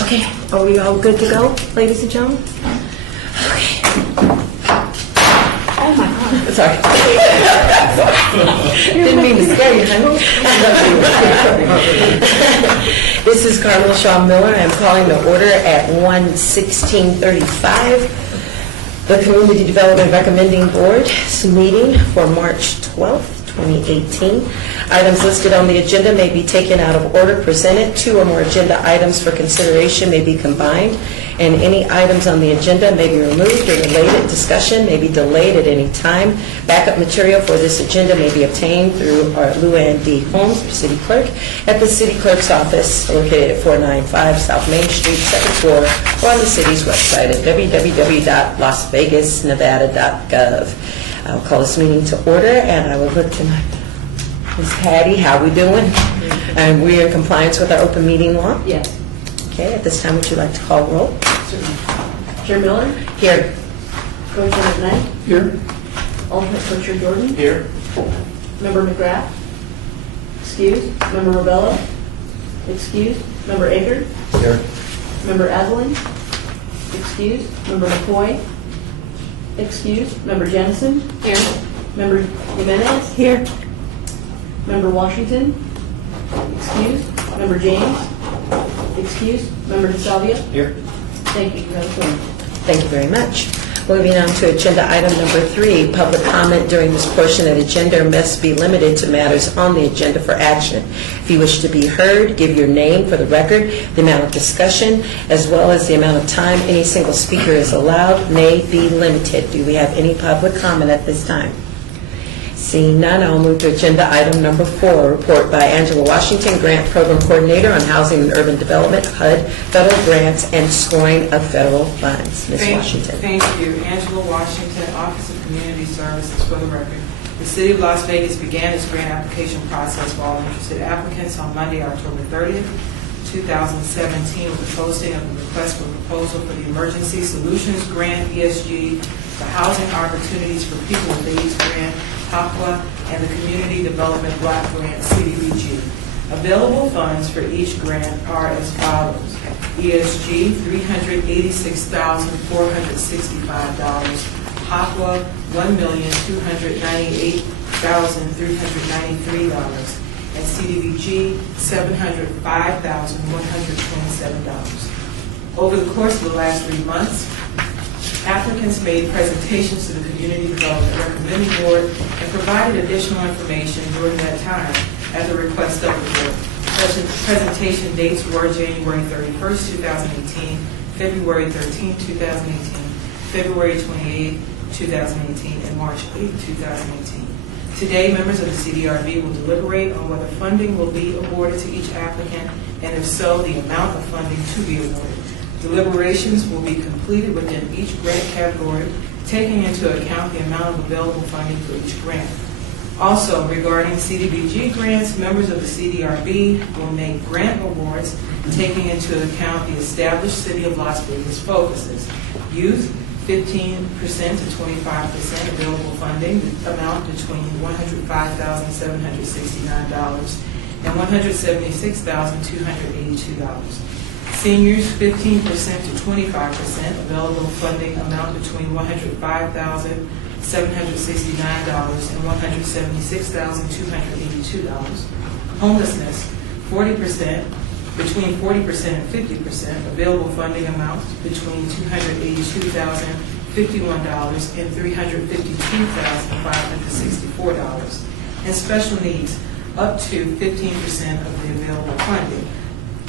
Okay, are we all good to go, ladies and gentlemen? Okay. Oh my God. Sorry. Didn't mean to scare you, honey. This is Carmel Shaw Miller. I'm calling to order at 1:16:35. The Community Development Recommending Board's meeting for March 12th. 2018. Items listed on the agenda may be taken out of order, presented. Two or more agenda items for consideration may be combined, and any items on the agenda may be removed or related. Discussion may be delayed at any time. Backup material for this agenda may be obtained through our Luann D. Holmes, City Clerk, at the City Clerk's office located at 495 South Main Street, second floor, or on the city's website at www.lasvegasnevada.gov. I'll call this meeting to order, and I will look to Ms. Patty. How we doing? And we're in compliance with our open meeting law? Yes. Okay, at this time, would you like to call roll? Chair Miller? Here. Co-Chair Knight? Here. Alternate Co-Chair Jordan? Here. Member McGrath? Excused. Member Rebello? Excused. Member Aker? Here. Member Adeline? Excused. Member McCoy? Excused. Member Jennison? Here. Member Jimenez? Here. Member Washington? Excused. Member James? Excused. Member DeSalvia? Here. Thank you. You have a quorum. Thank you very much. Moving on to agenda item number 3, public comment during this portion of the agenda must be limited to matters on the agenda for action. If you wish to be heard, give your name for the record. The amount of discussion, as well as the amount of time any single speaker is allowed, may be limited. Do we have any public comment at this time? Seeing none, I'll move to agenda item number 4, report by Angela Washington, Grant Program Coordinator on Housing and Urban Development, HUD, federal grants, and scoring of federal funds. Ms. Washington. Thank you. Angela Washington, Office of Community Services. For the record, the City of Las Vegas began its grant application process for all interested applicants on Monday, October 30th, 2017, with the posting of the request for proposal for the Emergency Solutions Grant, ESG, the Housing Opportunities for People with AIDS Grant, HACWA, and the Community Development Block Grant, CDBG. Available funds for each grant are as follows. ESG, $386,465. HACWA, $1,298,393. And CDBG, $705,127. Over the course of the last 3 months, applicants made presentations to the Community Development Recommending Board and provided additional information during that time at the request of the board. Presentation dates were January 31st, 2018, February 13th, 2018, February 28th, 2018, and March 8th, 2018. Today, members of the CDRB will deliberate on whether funding will be awarded to each applicant, and if so, the amount of funding to be awarded. Deliberations will be completed within each grant category, taking into account the amount of available funding for each grant. Also, regarding CDBG grants, members of the CDRB will make grant awards, taking into account the established City of Las Vegas focuses. Youth, 15% to 25% available funding, amount between $105,769 and $176,282. Seniors, 15% to 25% available funding, amount between $105,769 and $176,282. Homelessness, 40%, between 40% and 50% available funding, amount between $282,051 and $352,564. And special needs, up to 15% of the available funding,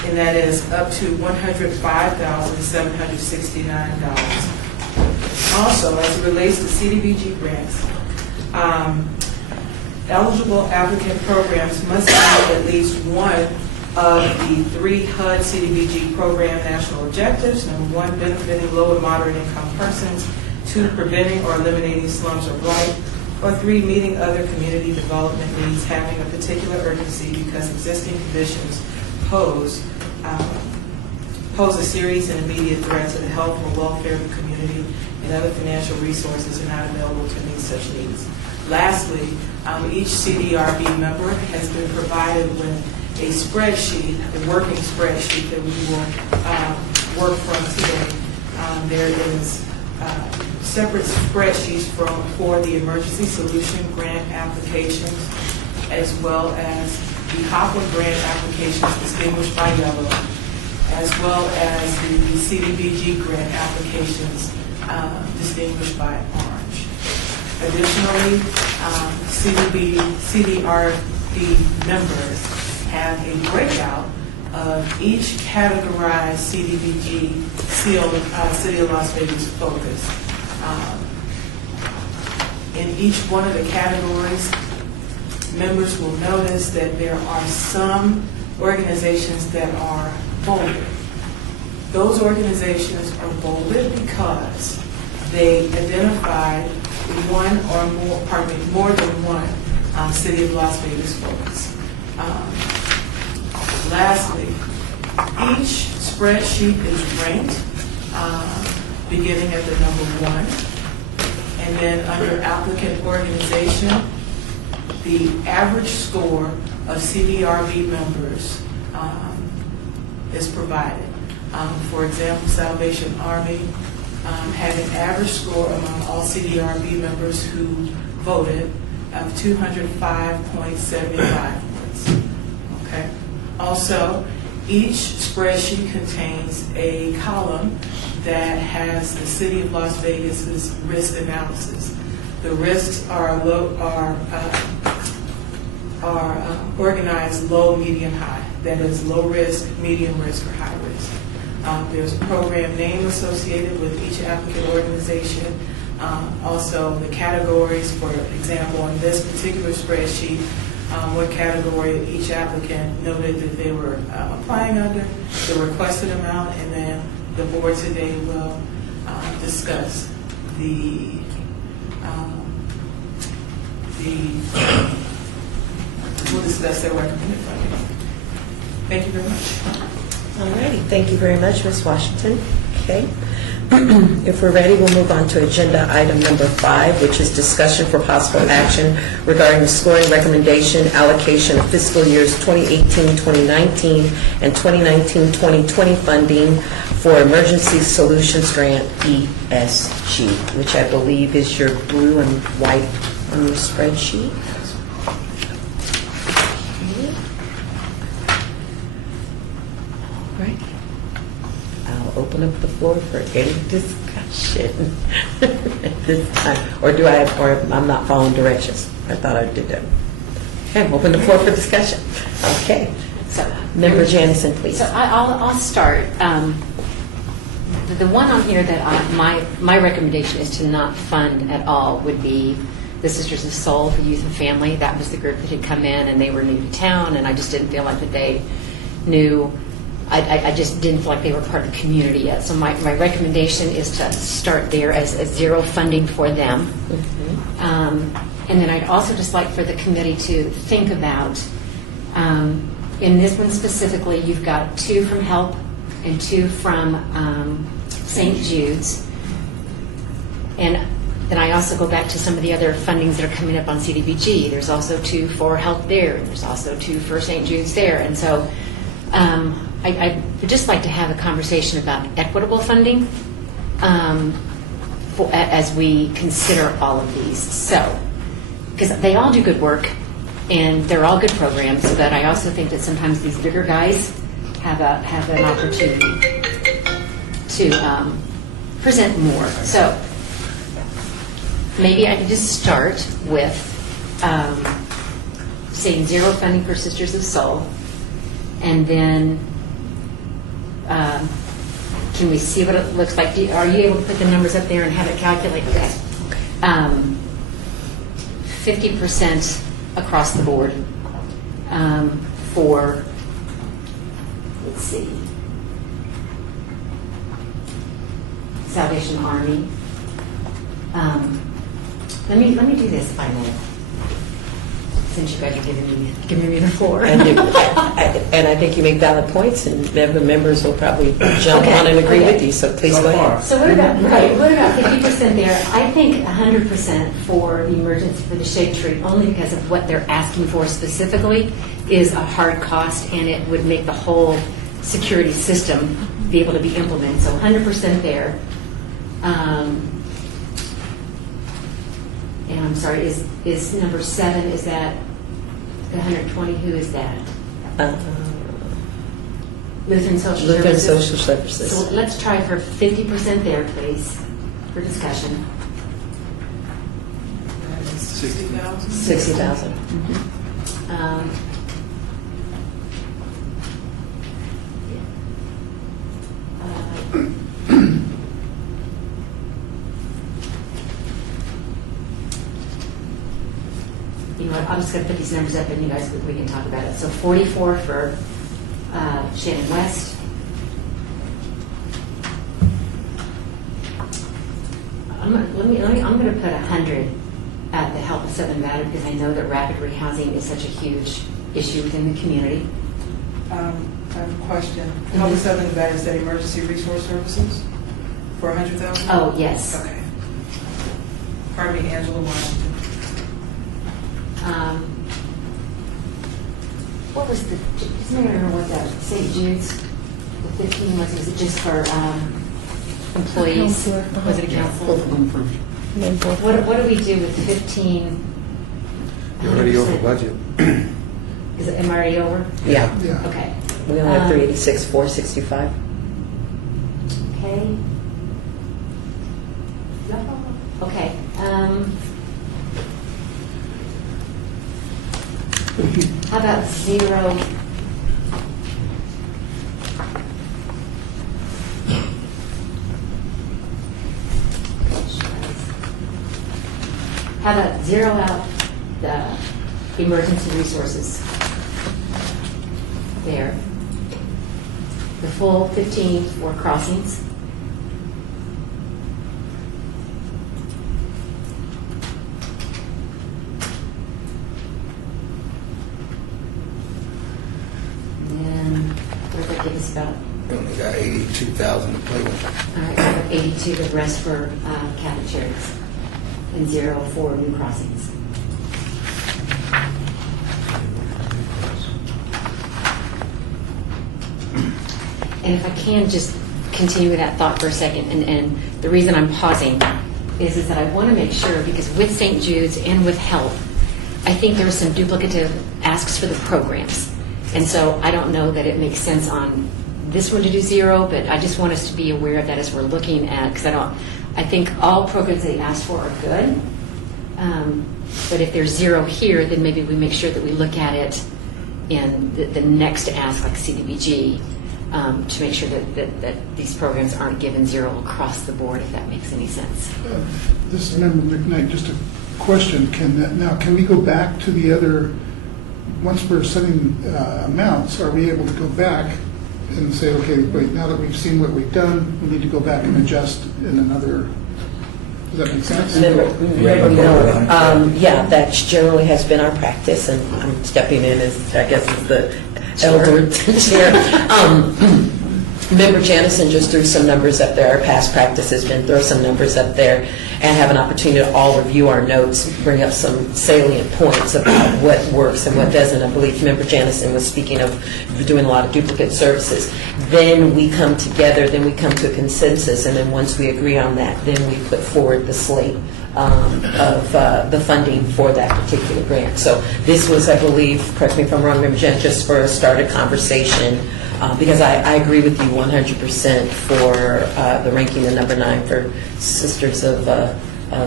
and that is up to $105,769. Also, as it relates to CDBG grants, eligible applicant programs must have at least one of the 3 HUD CDBG program national objectives. Number 1, benefiting low and moderate income persons. 2, preventing or eliminating slums or blight. Or 3, meeting other community development needs having a particular urgency because existing conditions pose a serious and immediate threat to the health or welfare of the community, and other financial resources are not available to meet such needs. Lastly, each CDRB member has been provided with a spreadsheet, a working spreadsheet that we will work from today. There is separate spreadsheets for the emergency solution grant applications, as well as the HOPWA grant applications distinguished by yellow, as well as the CDBG grant applications distinguished by orange. Additionally, CDRB members have a breakout of each categorized CDBG City of Las Vegas focus. In each one of the categories, members will notice that there are some organizations that are bolded. Those organizations are bolded because they identified more than one City of Las Vegas focus. Lastly, each spreadsheet is ranked beginning at the number 1, and then under applicant organization, the average score of CDRB members is provided. For example, Salvation Army had an average score among all CDRB members who voted of 205.75 points. Okay. Also, each spreadsheet contains a column that has the City of Las Vegas's risk analysis. The risks are organized low, medium, high. That is low risk, medium risk, or high risk. There's a program name associated with each applicant organization. Also, the categories, for example, on this particular spreadsheet, what category each applicant noted that they were applying under, the requested amount, and then the board today will discuss we'll discuss their recommended funding. Thank you very much. All righty. Thank you very much, Ms. Washington. Okay. If we're ready, we'll move on to agenda item number 5, which is discussion for possible action regarding the scoring recommendation allocation of fiscal years 2018-2019 and 2019-2020 funding for Emergency Solutions Grant, ESG, which I believe is your blue and white on your spreadsheet. All right. I'll open up the floor for any discussion at this time. Or I'm not following directions. I thought I did that. Okay, open the floor for discussion. Okay. So, Member Jansen, please. So I'll start. The one on here that my recommendation is to not fund at all would be the Sisters of Soul for Youth and Family. That was the group that had come in and they were new to town, and I just didn't feel like that they knew. I just didn't feel like they were part of the community yet. So my recommendation is to start there as zero funding for them. Mm-hmm. And then I'd also just like for the committee to think about, in this one specifically, you've got 2 from HELP and 2 from St. Jude's. And then I also go back to some of the other fundings that are coming up on CDBG. There's also 2 for HELP there, and there's also 2 for St. Jude's there. And so I would just like to have a conversation about equitable funding as we consider all of these. So, because they all do good work, and they're all good programs, but I also think that sometimes these bigger guys have an opportunity to present more. So maybe I could just start with saying zero funding for Sisters of Soul, and then can we see what it looks like? Are you able to put the numbers up there and have it calculated? Okay. 50% across the board for, let's see, Salvation Army. Let me do this if I may, since you guys are giving me the floor. And I think you make valid points, and the members will probably jump on and agree with you. So please go ahead. So what about 50% there? I think 100% for the emergency for the shade tree, only because of what they're asking for specifically is a hard cost, and it would make the whole security system be able to be implemented. So 100% there. And I'm sorry, is number 7, is that the 120? Who is that? Lutheran Social Lutheran Services? Social Services. So let's try for 50% there, please, for discussion. That is 60,000. 60,000. You know what, I'm just going to put these numbers up and you guys, we can talk about it. So 44 for Shannon West. I'm going to put 100 at the Help of Southern Nevada because I know that rapid rehousing is such a huge issue within the community. I have a question. Help of Southern Nevada, is that emergency resource services for 100,000? Oh, yes. Okay. Pardon me, Angela Washington. What was the, does anybody remember what that St. Jude's, the 15 was it just for employees? Was it a council? What do we do with 15? You're already over budget. Is it, am I already over? Yeah. Yeah. Okay. We only have 386, 465. Okay. Okay. How about 0? How about 0 out the emergency resources? There. The full 15 for crossings. And what does that give us about? We only got 82,000 to play with. All right, so about 82, the rest for Catholic Charities, and 0 for new crossings. And if I can just continue with that thought for a second, and the reason I'm pausing is that I want to make sure, because with St. Jude's and with HELP, I think there are some duplicative asks for the programs. And so I don't know that it makes sense on this one to do 0, but I just want us to be aware of that as we're looking at, because I think all programs they asked for are good. But if there's 0 here, then maybe we make sure that we look at it in the next ask, like CDBG, to make sure that these programs aren't given 0 across the board, if that makes any sense. This is Member McKnight. Just a question. Can we go back to the other, once we're setting amounts, are we able to go back and say, okay, wait, now that we've seen what we've done, we need to go back and adjust in another, does that make sense? Member Miller, yeah, that generally has been our practice, and I'm stepping in as, I guess, as the elder chair. Member Janison just threw some numbers up there. Our past practice has been throw some numbers up there and have an opportunity to all review our notes, bring up some salient points about what works and what doesn't. I believe Member Janison was speaking of doing a lot of duplicate services. Then we come together, then we come to a consensus, and then once we agree on that, then we put forward the slate of the funding for that particular grant. So this was, I believe, correct me if I'm wrong, Member Jen, just for a started conversation, because I agree with you 100% for the ranking the number 9 for Sisters of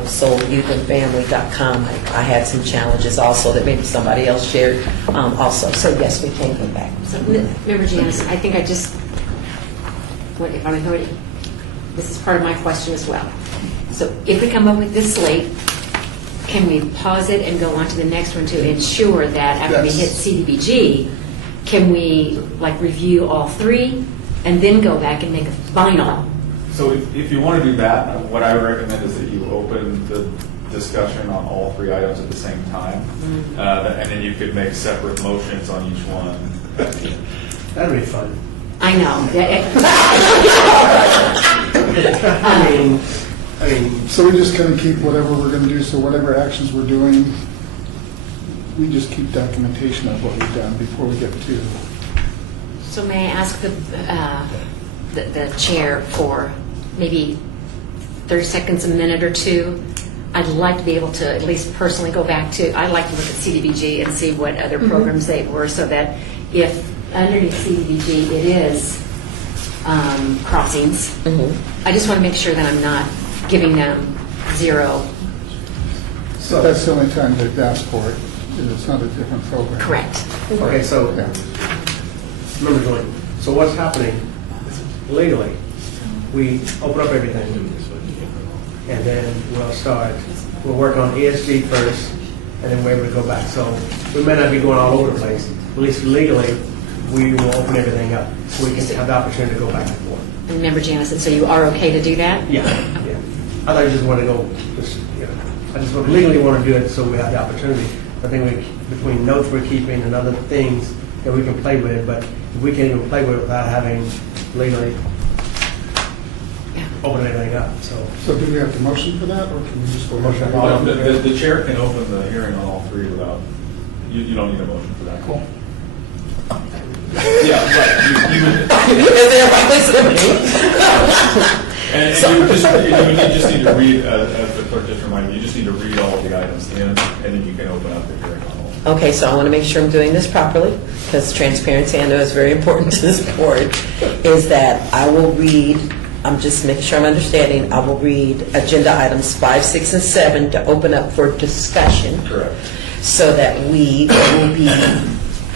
Soul Youth and Family.com. I had some challenges also that maybe somebody else shared also. So yes, we can come back. So, Member Janice, I think I just, if I'm authority, this is part of my question as well. So if we come up with this slate, can we pause it and go on to the next one to ensure that after we hit CDBG, can we review all 3 and then go back and make a final? So if you want to do that, what I would recommend is that you open the discussion on all 3 items at the same time, and then you could make separate motions on each one. That'd be fun. I know. I mean, So we just kind of keep whatever we're going to do, so whatever actions we're doing, we just keep documentation of what we've done before we get to. So may I ask the chair for maybe 30 seconds, a minute or two, I'd like to be able to at least personally go back to, I'd like to look at CDBG and see what other programs they were, so that if underneath CDBG it is crossings, I just want to make sure that I'm not giving them zero. So that's the only time they've asked for it, and it's not a different program. Correct. Okay, so, Yeah. remember, Julie, so what's happening legally? We open up everything, and then we'll work on ESG first, and then we're able to go back. So we may not be going all over the place. At least legally, we will open everything up, so we can have the opportunity to go back and forth. And Member Janison, so you are okay to do that? Yeah, yeah. I thought you just want to go, I just legally want to do it so we have the opportunity. I think between notes we're keeping and other things that we can play with, but we can't even play with it without having legally open everything up, so. So do we have to motion for that, or can we just go ahead? No, the chair can open the hearing on all three without, you don't need a motion for that. Cool. Yeah, right. And you would just need to read, as the clerk just reminded me, you just need to read all of the items in, and then you can open up the hearing on all. Okay, so I want to make sure I'm doing this properly, because transparency, I know, is very important to this board, is that I will read, I'm just making sure I'm understanding, I will read agenda items 5, 6, and 7 to open up for discussion. Correct. So that we will be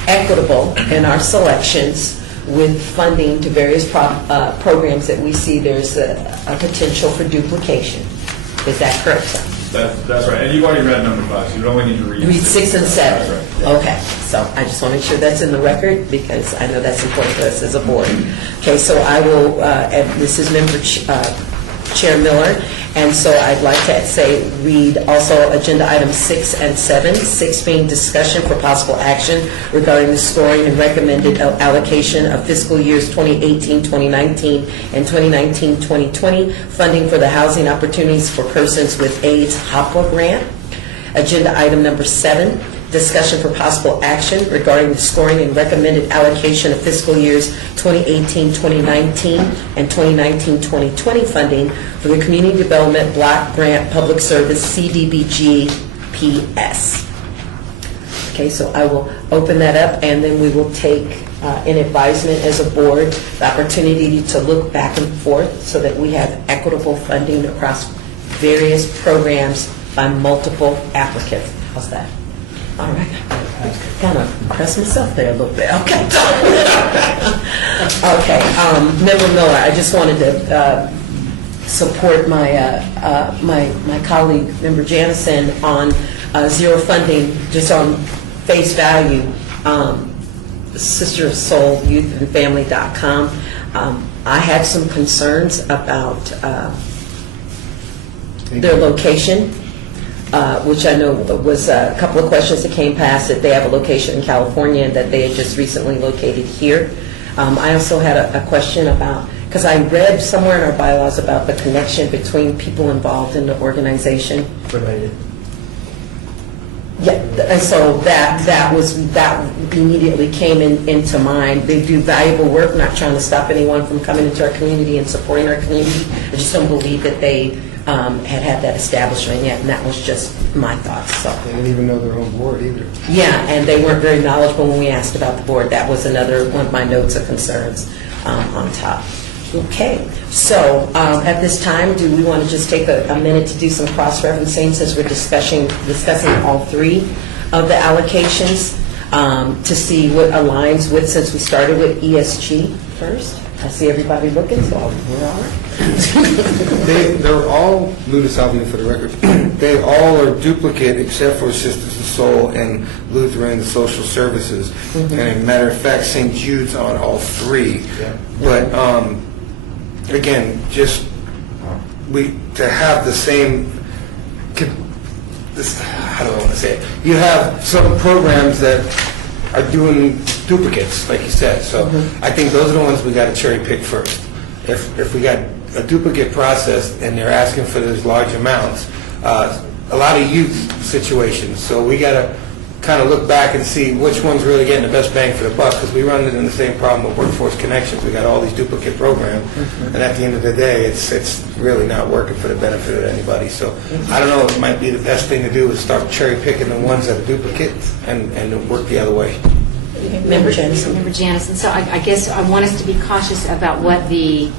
equitable in our selections with funding to various programs that we see there's a potential for duplication. Is that correct, sir? That's right, and you've already read number 5, so you only need to read. Read 6 and 7. That's right. Okay, so I just want to make sure that's in the record, because I know that's important to us as a board. Okay, so I will, and this is Member Chair Miller, and so I'd like to say, read also agenda items 6 and 7, 6 being discussion for possible action regarding the scoring and recommended allocation of fiscal years 2018-2019 and 2019-2020 funding for the Housing Opportunities for Persons with AIDS HOPWA grant. Agenda item number 7, discussion for possible action regarding the scoring and recommended allocation of fiscal years 2018-2019 and 2019-2020 funding for the Community Development Block Grant Public Service CDBG PS. Okay, so I will open that up, and then we will take in advisement as a board the opportunity to look back and forth so that we have equitable funding across various programs by multiple applicants. How's that? All right. Kind of impressed myself there a little bit. Okay. Okay. Member Miller, I just wanted to support my colleague, Member Janison, on zero funding, just on face value. Sister of Soul, YouthAndFamily.com. I had some concerns about their location. Which I know was a couple of questions that came past, that they have a location in California and that they had just recently located here. I also had a question about, because I read somewhere in our bylaws about the connection between people involved in the organization. Related. Yeah, and so that immediately came into mind. They do valuable work, not trying to stop anyone from coming into our community and supporting our community. I just don't believe that they had that establishment yet, and that was just my thoughts. So They didn't even know their own board either. yeah, and they weren't very knowledgeable when we asked about the board. That was another one of my notes of concerns on top. Okay, so at this time, do we want to just take a minute to do some cross-referencing, since we're discussing all three of the allocations, to see what aligns with, since we started with ESG first? I see everybody looking, so we're all right. They're all, Ludus Alvin for the record, they all are duplicate except for Sisters of Soul and Lutheran Social Services. And as a matter of fact, St. Jude's on all three. Yeah. But again, just to have the same, how do I want to say it? You have some programs that are doing duplicates, like you said. So I think those are the ones we got to cherry pick first. If we got a duplicate process and they're asking for those large amounts, a lot of youth situations. So we got to kind of look back and see which one's really getting the best bang for the buck, because we run into the same problem with Workforce Connections. We got all these duplicate programs, and at the end of the day, it's really not working for the benefit of anybody. So I don't know, it might be the best thing to do is start cherry picking the ones that are duplicates and work the other way. Member Jennison. Member Janison, so I guess I want us to be cautious about what the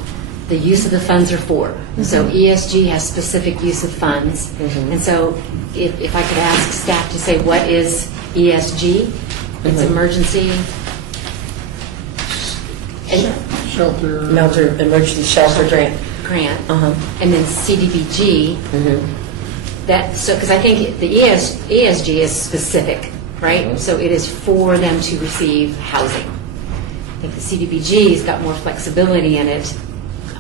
use of the funds are for. So ESG has specific use of funds. And so if I could ask staff to say, what is ESG? It's emergency. Shelter. Emergency shelter grant. Grant. Uh-huh. And then CDBG. Because I think the ESG is specific, right? So it is for them to receive housing. I think the CDBG's got more flexibility in it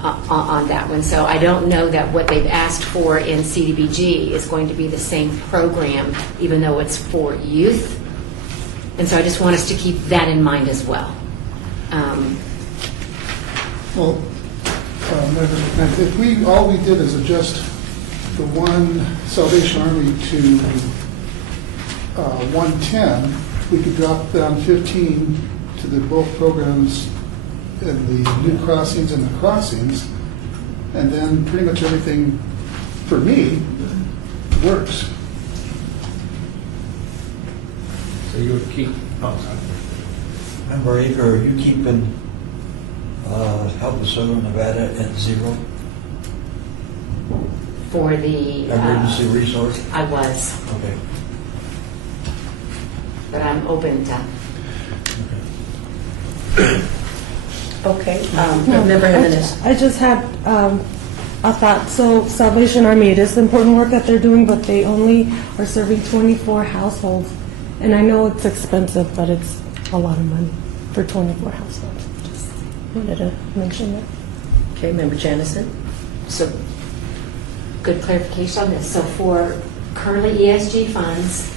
on that one. So I don't know that what they've asked for in CDBG is going to be the same program, even though it's for youth. And so I just want us to keep that in mind as well. Well, if all we did is adjust the one Salvation Army to 110, we could drop down 15 to the both programs in the new crossings and the crossings, and then pretty much everything, for me, works. So you would keep, oh, sorry. Member Eager, are you keeping Help of Southern Nevada at 0? For the... Emergency resource? I was, Okay. but I'm open to... Okay. Member Jimenez. I just had a thought. So Salvation Army, it is important work that they're doing, but they only are serving 24 households. And I know it's expensive, but it's a lot of money for 24 households. Just wanted to mention that. Okay, Member Jennison. So, good clarification on this. So for currently ESG funds,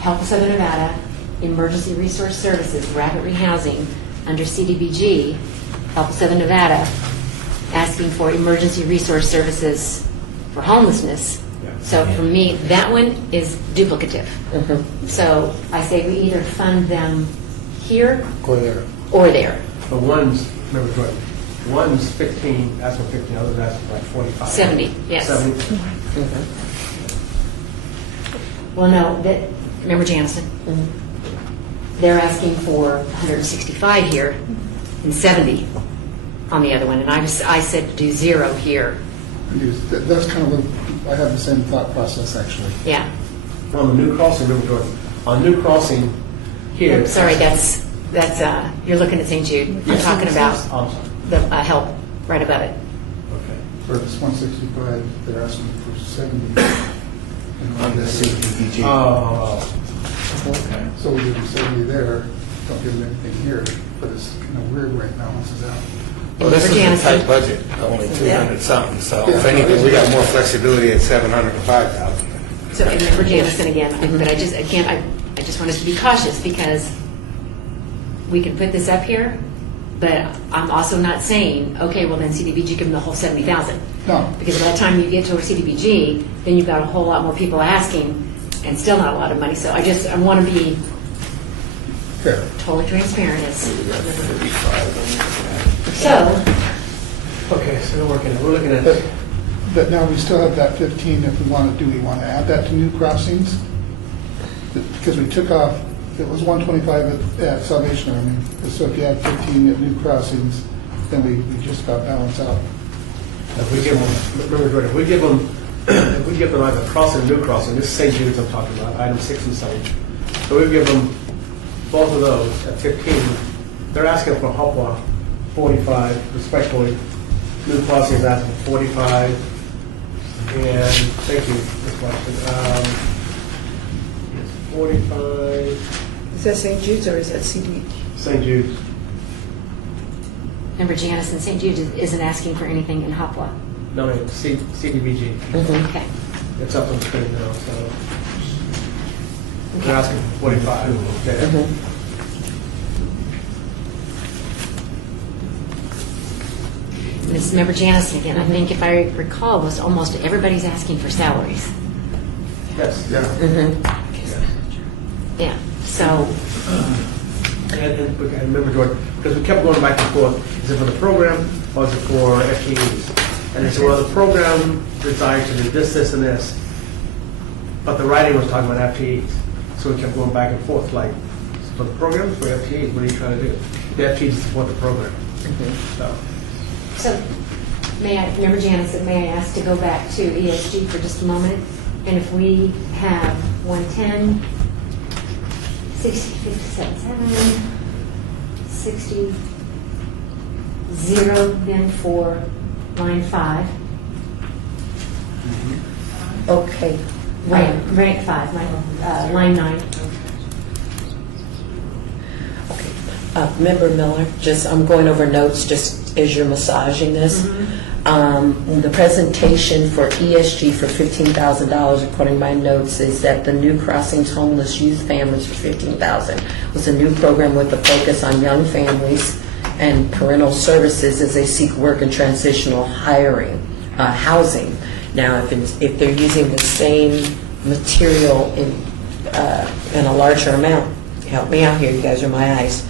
Help of Southern Nevada, Emergency Resource Services, Rapid Rehousing, under CDBG, Help of Southern Nevada, asking for emergency resource services for homelessness. So for me, that one is duplicative. So I say we either fund them here Go there. or there. But one's, remember, Jordan, one's 15, that's for 15, others that's for like 45. 70, yes. 70. Well, no, remember Jansen? They're asking for 165 here and 70 on the other one. And I said to do 0 here. That's kind of I have the same thought process, actually. Yeah. On the new crossing, remember, Jordan, on new crossing here. I'm sorry, that's you're looking at St. Jude. I'm talking about Oh, I'm sorry. the help right above it. Okay. For this 165, they're asking for 70. On the CDBG. Oh, Okay. So we give them 70 there, don't give them anything here, but it's kind of weird right now, once it's out. Well, this For is a Jansen. tight budget, only 200 something, so if anything, we got more flexibility at 705,000. So and remember Jansen again. But I just want us to be cautious because we can put this up here, but I'm also not saying, okay, well then CDBG give them the whole 70,000. No. Because by the time you get to CDBG, then you've got a whole lot more people asking and still not a lot of money. So I want to be Fair. totally transparent. So, okay, so we're looking at, But now we still have that 15 if we want to, do we want to add that to new crossings? Because we took off, it was 125 at Salvation Army, so if you add 15 at new crossings, then we just about balance out. if we give them, remember, Jordan, if we give them either crossing or new crossing, this is St. Jude's I'm talking about, item 6 and 7. So we give them both of those at 15. They're asking for Hopwa 45, respectfully. New crossing is asking for 45. And, thank you, Ms. Washington. It's 45, Is that St. Jude's or is that CD? St. Jude's. remember Janice and St. Jude isn't asking for anything in Hopwa. No, CDBG. Okay. It's up on the screen now, so. They're asking for 45. Okay. This is member Janison again. I think if I recall, was almost everybody's asking for salaries. Yes. Yeah. Yeah, so, And remember, Jordan, because we kept going back and forth, is it for the program or is it for FTEs? And they said, well, the program desired to do this, this, and this, but the writing was talking about FTEs. So we kept going back and forth, like, for the program, for FTEs, what are you trying to do? The FTEs support the program. so, Member Janice, may I ask to go back to ESG for just a moment? And if we have 110, 60, 57, 60, 0, then for line 5. Okay. Rank 5, line 9. Member Miller, I'm going over notes just as you're massaging this. The presentation for ESG for $15,000, according to my notes, is that the New Crossings Homeless Youth Families for $15,000 was a new program with a focus on young families and parental services as they seek work and transitional housing. Now, if they're using the same material in a larger amount, help me out here, you guys are my eyes.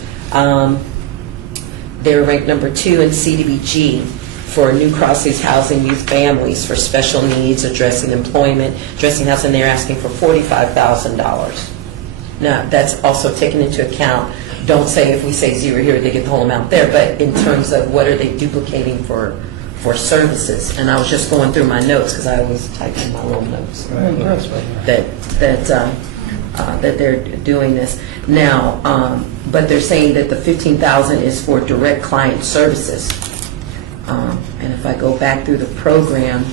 They're ranked number 2 in CDBG for New Crossings Housing Youth Families for special needs, addressing employment, addressing housing. They're asking for $45,000. Now, that's also taken into account. Don't say if we say 0 here, they get the whole amount there, but in terms of what are they duplicating for services. And I was just going through my notes because I always type in my little notes that they're doing this now. But they're saying that the $15,000 is for direct client services. And if I go back through the program,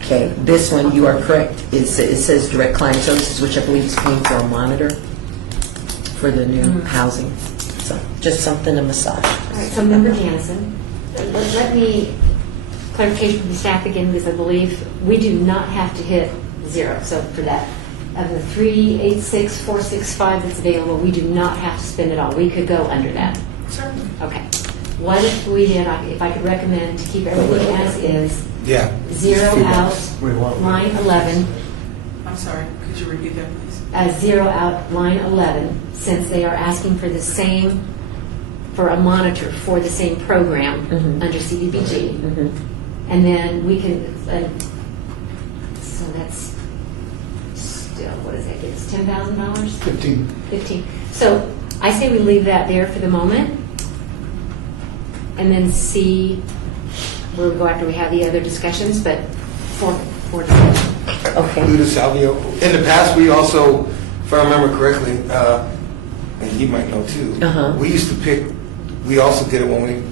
okay, this one you are correct. It says direct client services, which I believe is paying for a monitor for the new housing. So just something to massage. All right, so Member Jansen, let me clarification from the staff again, because I believe we do not have to hit 0. So for that, of the 386,465 that's available, we do not have to spend it all. We could go under that. Certainly. Okay. What if we did, if I could recommend to keep everything as is, Yeah. 0 out, line 11, I'm sorry, could you repeat that, please? 0 out, line 11, since they are asking for the same, for a monitor for the same program under CDBG. And then we can, so that's still, what does that get us, $10,000? 15. So I say we leave that there for the moment and then see where we go after we have the other discussions, but for discussion. Okay. Lou DeSalvio. In the past, we also, if I remember correctly, and you might know too, we used to pick, we also did it when we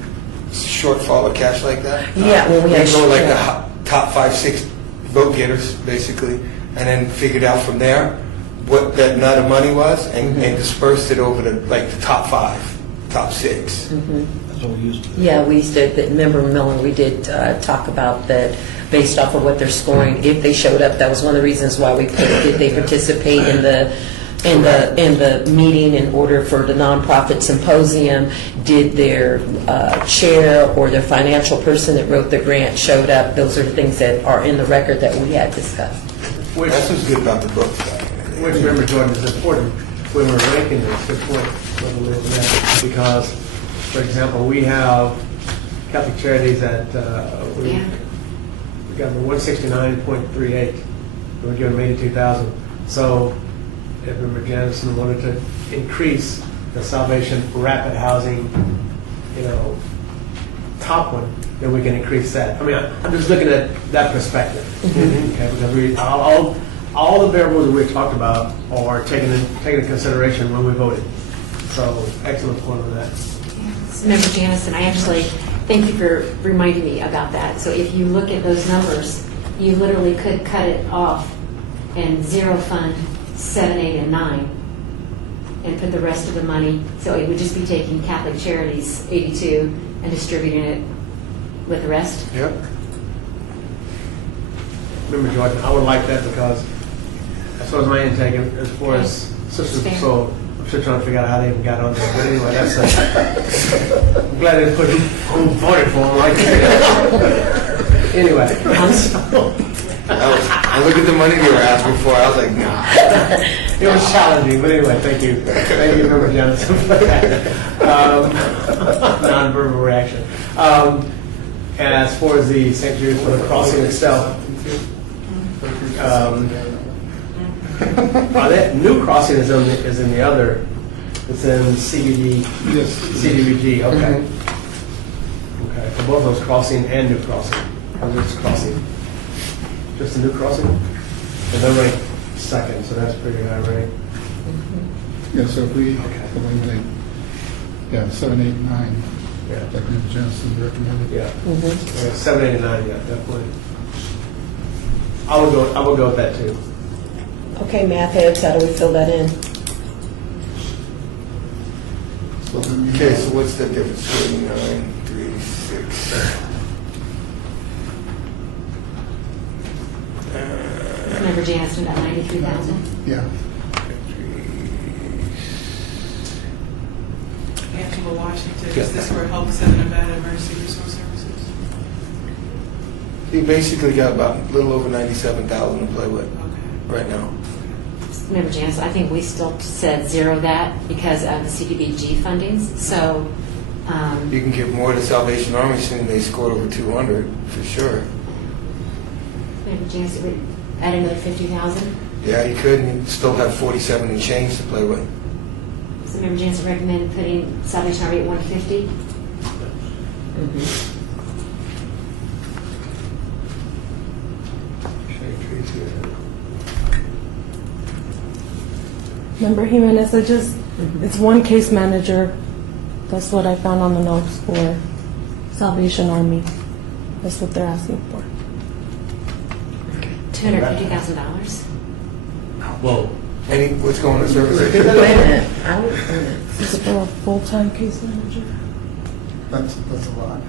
shortfall of cash like that. Yeah, when we had go like yeah. the top 5, 6 vote getters, basically, and then figured out from there what that nut of money was and dispersed it over to like the top 5, top 6. That's what we used to do. Yeah, we used to, remember Miller, we did talk about that based off of what they're scoring. If they showed up, that was one of the reasons why we put, did they participate in the meeting in order for the nonprofit symposium? Did their chair or their financial person that wrote the grant showed up? Those are the things that are in the record that we had discussed. That's what's good about the book. Which, remember, Jordan, is important when we're ranking this, good point, because, for example, we have Catholic Charities that we got the 169.38. We're giving them 82,000. So, if Member Jansen wanted to increase the Salvation Rapid Housing, top one, then we can increase that. I mean, I'm just looking at that perspective. Okay, because all the variables that we talked about are taken into consideration when we voted. So, excellent point on that. Member Janison, I actually thank you for reminding me about that. So if you look at those numbers, you literally could cut it off and zero fund 7, 8, and 9 and put the rest of the money. So it would just be taking Catholic Charities 82 and distributing it with the rest. Yep. Remember, Jordan, I would like that because as far as my intake, as far as Sisters of Soul, I'm still trying to figure out how they even got on there. But anyway, that's I'm glad they put who voted for them like that. Anyway. That was I look at the money they were asking for, I was like, nah. It was challenging, but anyway, thank you. Thank you, Member Johnson, for that. Non-verbal reaction. And as far as the St. Jude for the crossing itself, that new crossing is in the other, it's in CBD, Yes. CDBG, okay. Okay, for both those crossing and new crossing. Or just crossing? Just a new crossing? And they're ranked second, so that's pretty high rate. Yeah, so if we Okay. eliminate, 7, 8, 9, Yeah. like Member Johnson recommended. Yeah. 789, yeah, definitely. I would go with that too. Okay, math heads, how do we fill that in? So then we Okay, have- so what's the difference between 9, 3, 6? Member Jansen, about 93,000. Yeah, Angela Washington, Yeah. is this for Hope Southern Nevada Emergency Resource Services? He basically got about a little over 97,000 to play with Okay. right now. Member Jansen, I think we still said zero that because of the CDBG fundings. So, You can give more to Salvation Army soon they scored over 200, for sure. Member Jansen, we add another 50,000. Yeah, you could, and you'd still have 47 and change to play with. So Member Jansen recommend putting Salvation Army at 150. Member Jimenez, it's one case manager. That's what I found on the notes for Salvation Army. That's what they're asking for. $250,000. Whoa. What's going on service? Wait a minute. Wait a minute. Is it for a full-time case manager? that's a lot.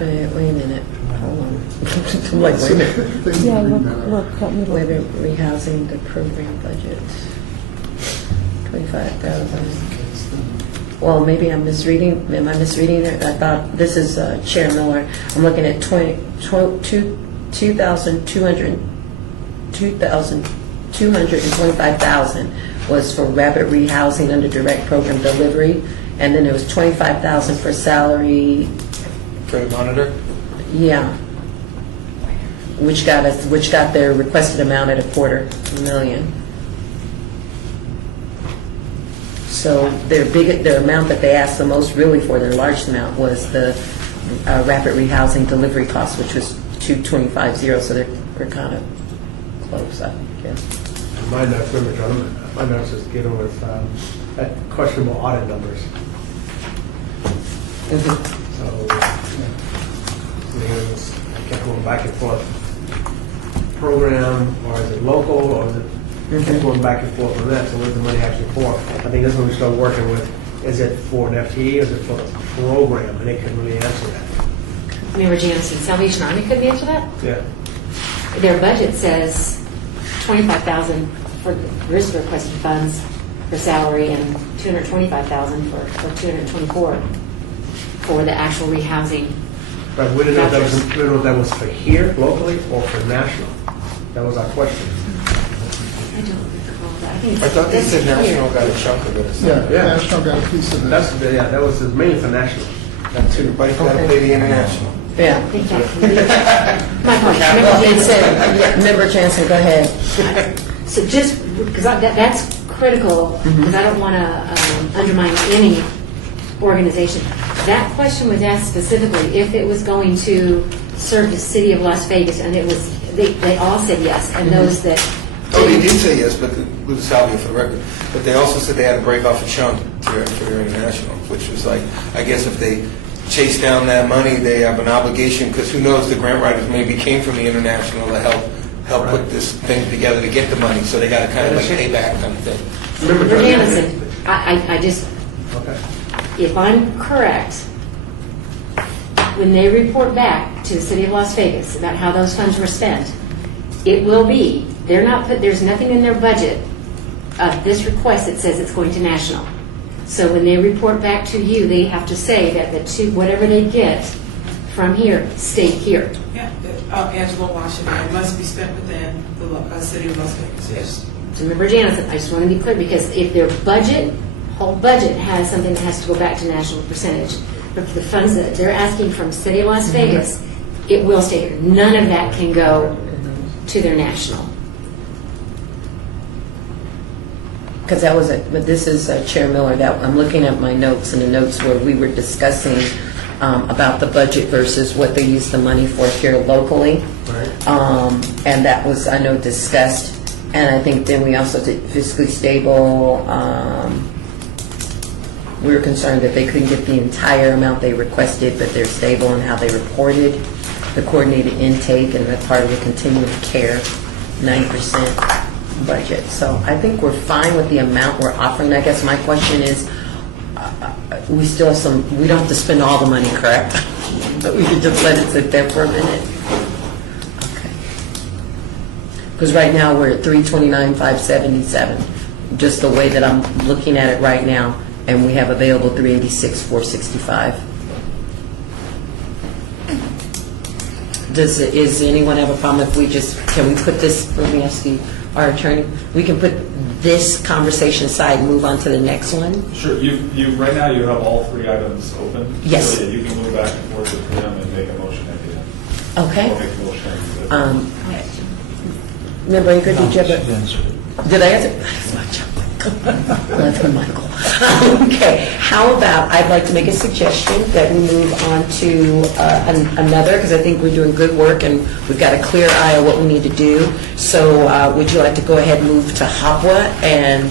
Wait a minute. Hold on. I'm like, wait a minute. Thank you Yeah, for reading that look, out. help me Wait a look. minute, rehousing the program budget. 25,000. Well, maybe I'm misreading. Am I misreading it? I thought, this is Chair Miller. I'm looking at 225,000 was for rapid rehousing under direct program delivery, and then there was 25,000 for salary. For the monitor? Yeah. Which got their requested amount at $250,000. So their amount that they asked the most really for, their largest amount, was the rapid rehousing delivery cost, which was 225,000, so they're kind of close, I guess. My notes, remember, John, my notes is dealing with questionable audit numbers. So, I kept going back and forth. Program, or is it local, or is it, kept going back and forth on that, so what's the money actually for? I think this is when we start working with, is it for an FTE, or is it for the program, and they couldn't really answer that. Member Jansen, Salvation Army couldn't answer that. Yeah. Their budget says 25,000 for the risk requested funds for salary and 225,000 for 224 for the actual rehousing. But we didn't know if that was for here, locally, or for national. That was our question. I don't recall that. I think I thought they that's said here. National got a chunk of it or something. Yeah, National got a piece of that. That was mainly for national. That's everybody's got to pay the international. Yeah. I think that's my point. Member Jansen, go ahead. So just, because that's critical, because I don't want to undermine any organization. That question was asked specifically if it was going to serve the city of Las Vegas, and it was, they all said yes, and those that... Oh, they did say yes, but with the salary for the record. But they also said they had to break off a chunk for their international, which was like, I guess if they chase down that money, they have an obligation, because who knows, the grant writers maybe came from the international to help put this thing together to get the money, so they got to kind of like pay back kind of thing. Remember, Member John? Jansen, I just, Okay. if I'm correct, when they report back to the city of Las Vegas about how those funds were spent, it will be, there's nothing in their budget of this request that says it's going to national. So when they report back to you, they have to say that whatever they get from here, stay here. Yeah, Angela Washington, it must be spent within the city of Las Vegas. Yes. So remember, Janice, I just want to be clear, because if their budget, whole budget has something that has to go back to national percentage, but for the funds that they're asking from City of Las Vegas, it will stay here. None of that can go to their national. Because that was but this is Chair Miller, that I'm looking at my notes, and the notes where we were discussing about the budget versus what they use the money for here locally. Right. And that was, I know, discussed. And I think then we also did fiscally stable. We were concerned that they couldn't get the entire amount they requested, but they're stable in how they reported the coordinated intake, and that's part of the continuing care 9% budget. So I think we're fine with the amount we're offering. I guess my question is, we still have some, we don't have to spend all the money, correct? But we could just let it sit there for a minute. Okay. Because right now we're at 329,577, just the way that I'm looking at it right now, and we have available 386,465. Is anyone have a problem if we just, can we put this, let me ask you, our attorney, we can put this conversation aside and move on to the next one? Sure, right now you have all 3 items open. Yes. So yeah, you can move back and forth between them and make a motion at the end. Okay. Or make a motion at the end. Member Ingram, did you have a? Answer. Did I answer? That's my job. That's for Michael. Okay, how about, I'd like to make a suggestion that we move on to another, because I think we're doing good work and we've got a clear eye on what we need to do. So would you like to go ahead and move to Hopwa? And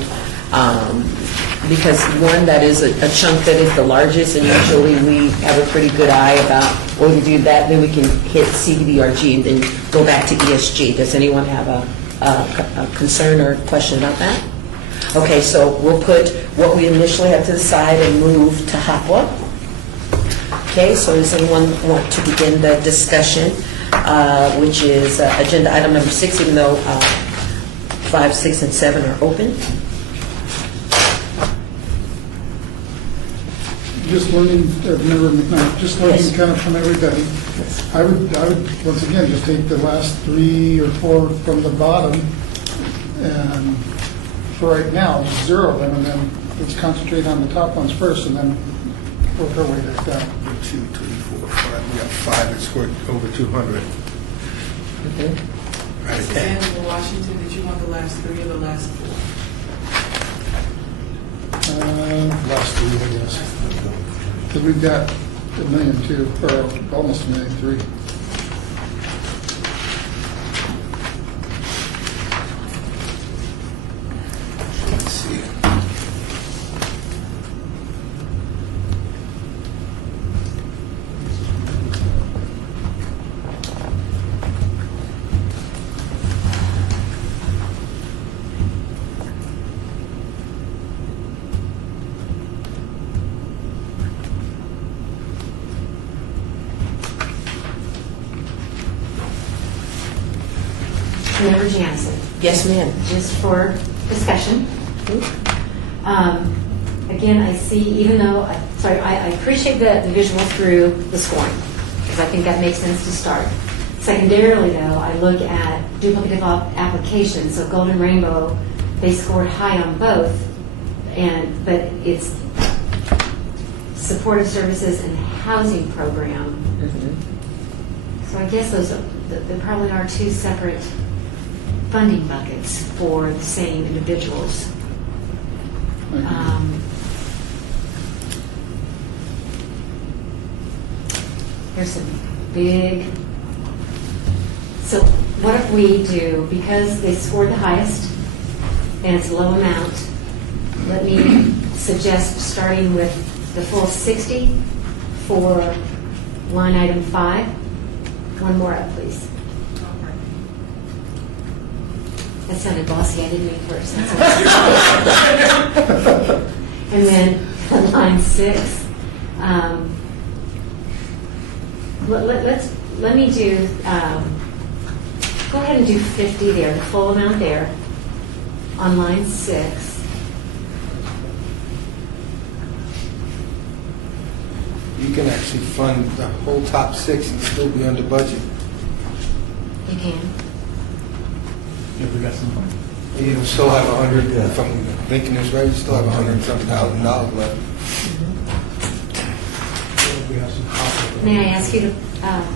because one, that is a chunk that is the largest, and usually we have a pretty good eye about when we do that, then we can hit CDBRG and then go back to ESG. Does anyone have a concern or question about that? Okay, so we'll put what we initially had to the side and move to Hopwa. Okay, so does anyone want to begin the discussion, which is agenda item number 6, even though 5, 6, and 7 are open? Just learning, Member McKnight, just learning Yes. kind of from everybody. I would, once again, just take the last 3 or 4 from the bottom, and for right now, just zero them, and then let's concentrate on the top ones first, and then work our way back down. 2, 3, 4, 5. We got 5 that scored over 200. Out of Mrs. 10. Angela Washington, did you want the last 3 or the last 4? Last 3, I guess. Because we've got $1 million too, or almost $1 million, 3. Let's see. Member Jansen, Yes, ma'am. just for discussion. Again, I see, even though, I appreciate the visual through the scoring, because I think that makes sense to start. Secondarily, though, I look at duplicative applications, so Golden Rainbow, they scored high on both, but it's supportive services and housing program. So I guess there probably are 2 separate funding buckets for the same individuals. There's some big, so what if we do, because they scored the highest and it's a low amount, let me suggest starting with the full 60 for line item 5. One more up, please. That sounded bossy. I didn't mean first. And then on line 6, let me do. Go ahead and do 50 there, the full amount there, on line 6. you can actually fund the whole top 6 and still be under budget. You can. If we got some money. You still have 100, if I'm thinking this right, you still have $100,000 left. If we have some coffee. May I ask you to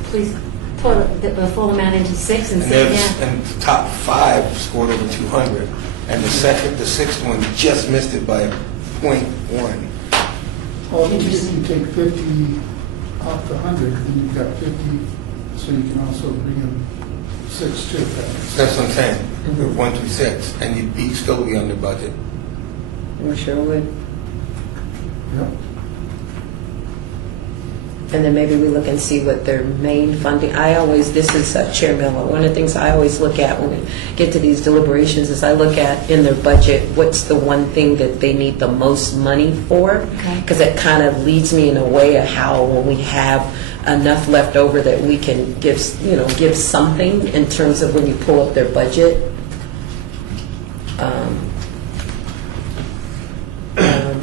please put the full amount into 6 and And say there's, yeah. and the top 5 scored over 200, and the 6th one just missed it by 0.1. Well, if you take 50 off the 100, then you've got 50, so you can also bring in 6 too. That's what I'm saying, 1 through 6, and you'd be, still be under budget. We sure would. Yep. And then maybe we look and see what their main funding, this is Chair Miller, one of the things I always look at when we get to these deliberations is I look at in their budget, what's the one thing that they need the most money for? Okay. Because it kind of leads me in a way of how when we have enough left over that we can give something in terms of when you pull up their budget.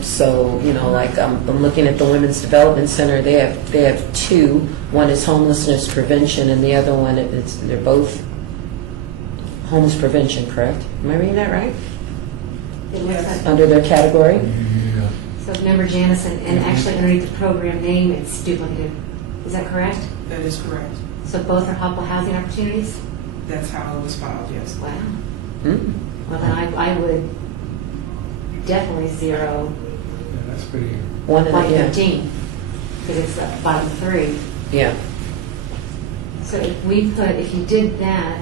So, like I'm looking at the Women's Development Center, they have 2. One is homelessness prevention and the other one, they're both homeless prevention, correct? Am I reading that right? It looks like- Under their category? So Member Janison, and actually underneath the program name, it's duplicative. Is that correct? That is correct. So both are Hopewell Housing Opportunities? That's how it was filed, yes. Wow. Mm. Well, then I would definitely zero Yeah, that's pretty. One of line the, 15, because it's the bottom 3. yeah. So if you did that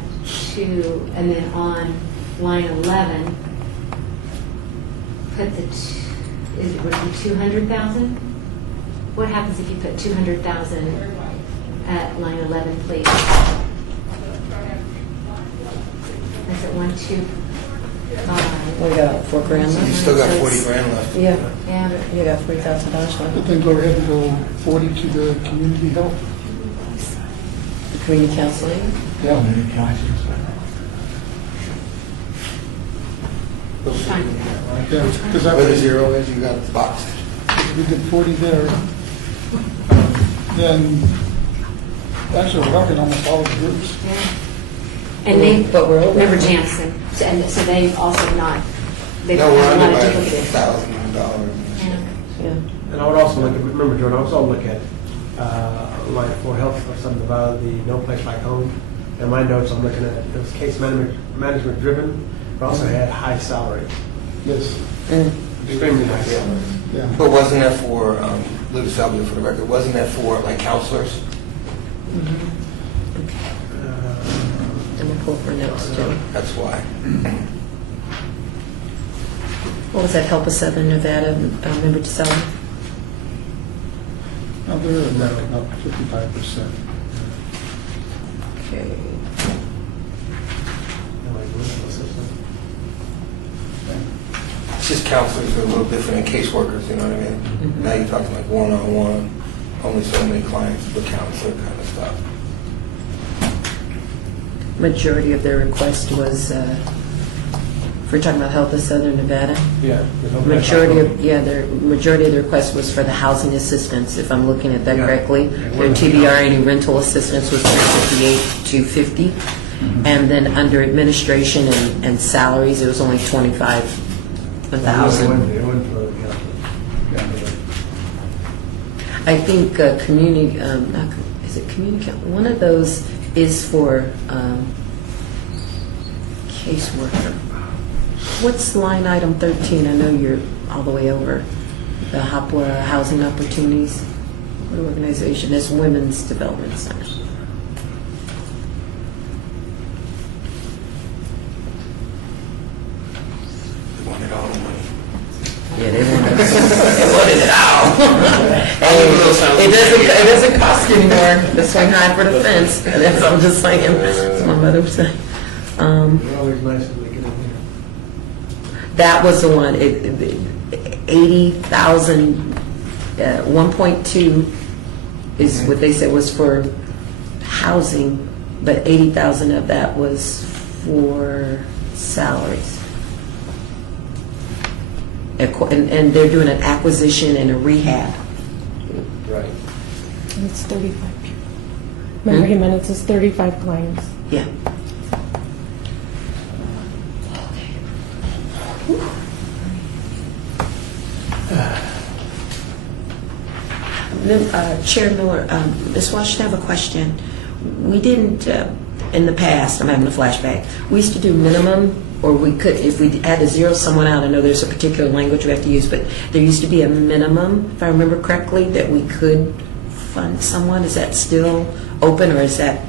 and then on line 11, put would it be 200,000? What happens if you put 200,000 at line 11, please? Is it 1, 2, 5? We got $4,000 You left. still got 40 grand left. Yeah, Yeah. you got $40,000 left. But then go ahead and go 40 to the community health. Community counseling. Yeah. Fine. Yeah, because Where the 0 is, you got a box. we did 40 there. Then, actually, we're covering almost all of the groups. Yeah. And they, But we're over. Member Jansen, and so they've also they've No, we're had a lot under of by duplicative. $1,000. Yeah. Yeah. And I would also look at, remember, Jordan, I would also look at, like for health or something about the No Place Like Home. In my notes, I'm looking at, it was case management driven, but also had high salaries, Yes, Mm. extremely high salaries. yeah. But wasn't that for, Lucas Salvio for the record, wasn't that for like counselors? And we'll pull for notes too. That's why. What was that, Help Us Southern Nevada, Member DeSalvo? No, they're about 55%. Okay. Like legal assistant. It's just counselors are a little different than caseworkers, you know what I mean? Mhm. Now you're talking like one-on-one, only so many clients per counselor kind of stuff. Majority of their request was, if we're talking about Help Us Southern Nevada, Yeah. there's No Place Like majority Home. of, yeah, the majority of the request was for the housing assistance, if I'm looking at that Yeah. correctly. Their TBR, any rental assistance was 358, 250. And then under administration and salaries, it was only 25,000. It wouldn't for the counselor. I think community, is it community, one of those is for caseworker. What's line item 13? I know you're all the way over. The Hopewell Housing Opportunities. What organization? It's Women's Development Center. They wanted all the money. Yeah, they wanted it all. Hey, it doesn't cost you anymore to swing high for the fence. That's what I'm just saying. That's what my mother would say. They're always nice when they get in here. That was the one, 80,000, 1.2 is what they said was for housing, but 80,000 of that was for salaries. And they're doing an acquisition and a rehab. Right. It's 35 people. Member Jimenez says 35 clients. Yeah. Chair Miller, Ms. Washington, I have a question. We didn't, in the past, I'm having a flashback, we used to do minimum, or we could, if we had to zero someone out, I know there's a particular language we have to use, but there used to be a minimum, if I remember correctly, that we could fund someone. Is that still open, or is that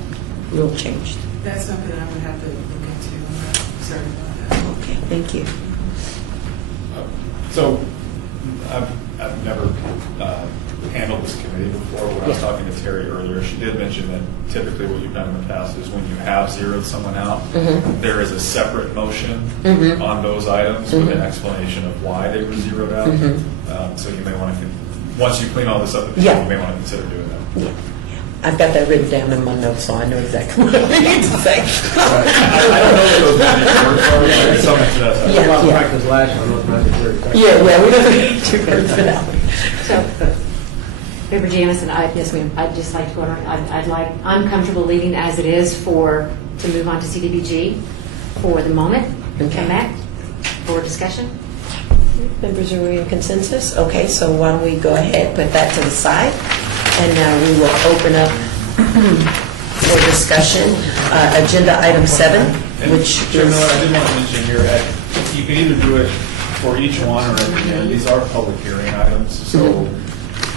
rule changed? That's something I would have to look into. I'm not certain about that. Okay, thank you. So, I've never handled this committee before. When I was talking to Terry earlier, she did mention that typically what you've done in the past is when you have zeroed someone out, there is a separate motion on those items with an explanation of why they were zeroed out. So you may want to, once you clean all this up, you may want to consider doing that. Yeah. I've got that written down in my notes, so I know exactly what I need to say. I don't know what those magic words are, but it's something to that effect. I lost Yeah. practice last year, I lost magic words. Yeah, well, we don't need to go to that. So, Member Jamison, yes, ma'am, I'd just like to go around, I'm comfortable leaving as it is to move on to CDBG for the moment, and come back for discussion. Members, are we in consensus? Okay, so why don't we go ahead, put that to the side, and now we will open up for discussion. Agenda item 7, which Chair is... Miller, I did want to mention here, you can either do it for each one or at the end. These are public hearing items, so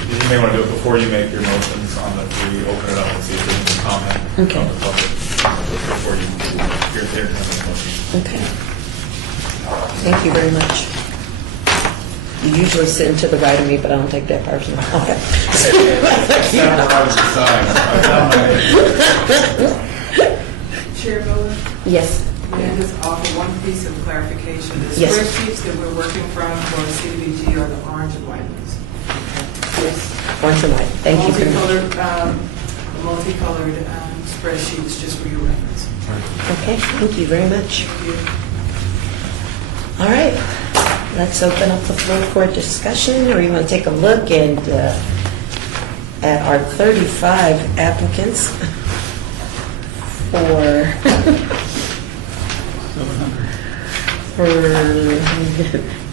you may want to do it before you make your motions on the 3, open it up and see if there's any comment from the public before you do your motions. Okay. Thank you very much. You usually sit to the right of me, but I don't take that personally. Okay. Chair Miller? Yes. May I just offer one piece of clarification? The Yes. spreadsheets that we're working from for CDBG are the orange and white ones. Yes. Orange and white. Thank you very much. Multicolored spreadsheets, just for your reference. Okay, thank you very much. Thank you. All right, let's open up the floor for discussion, or you want to take a look and at our 35 applicants for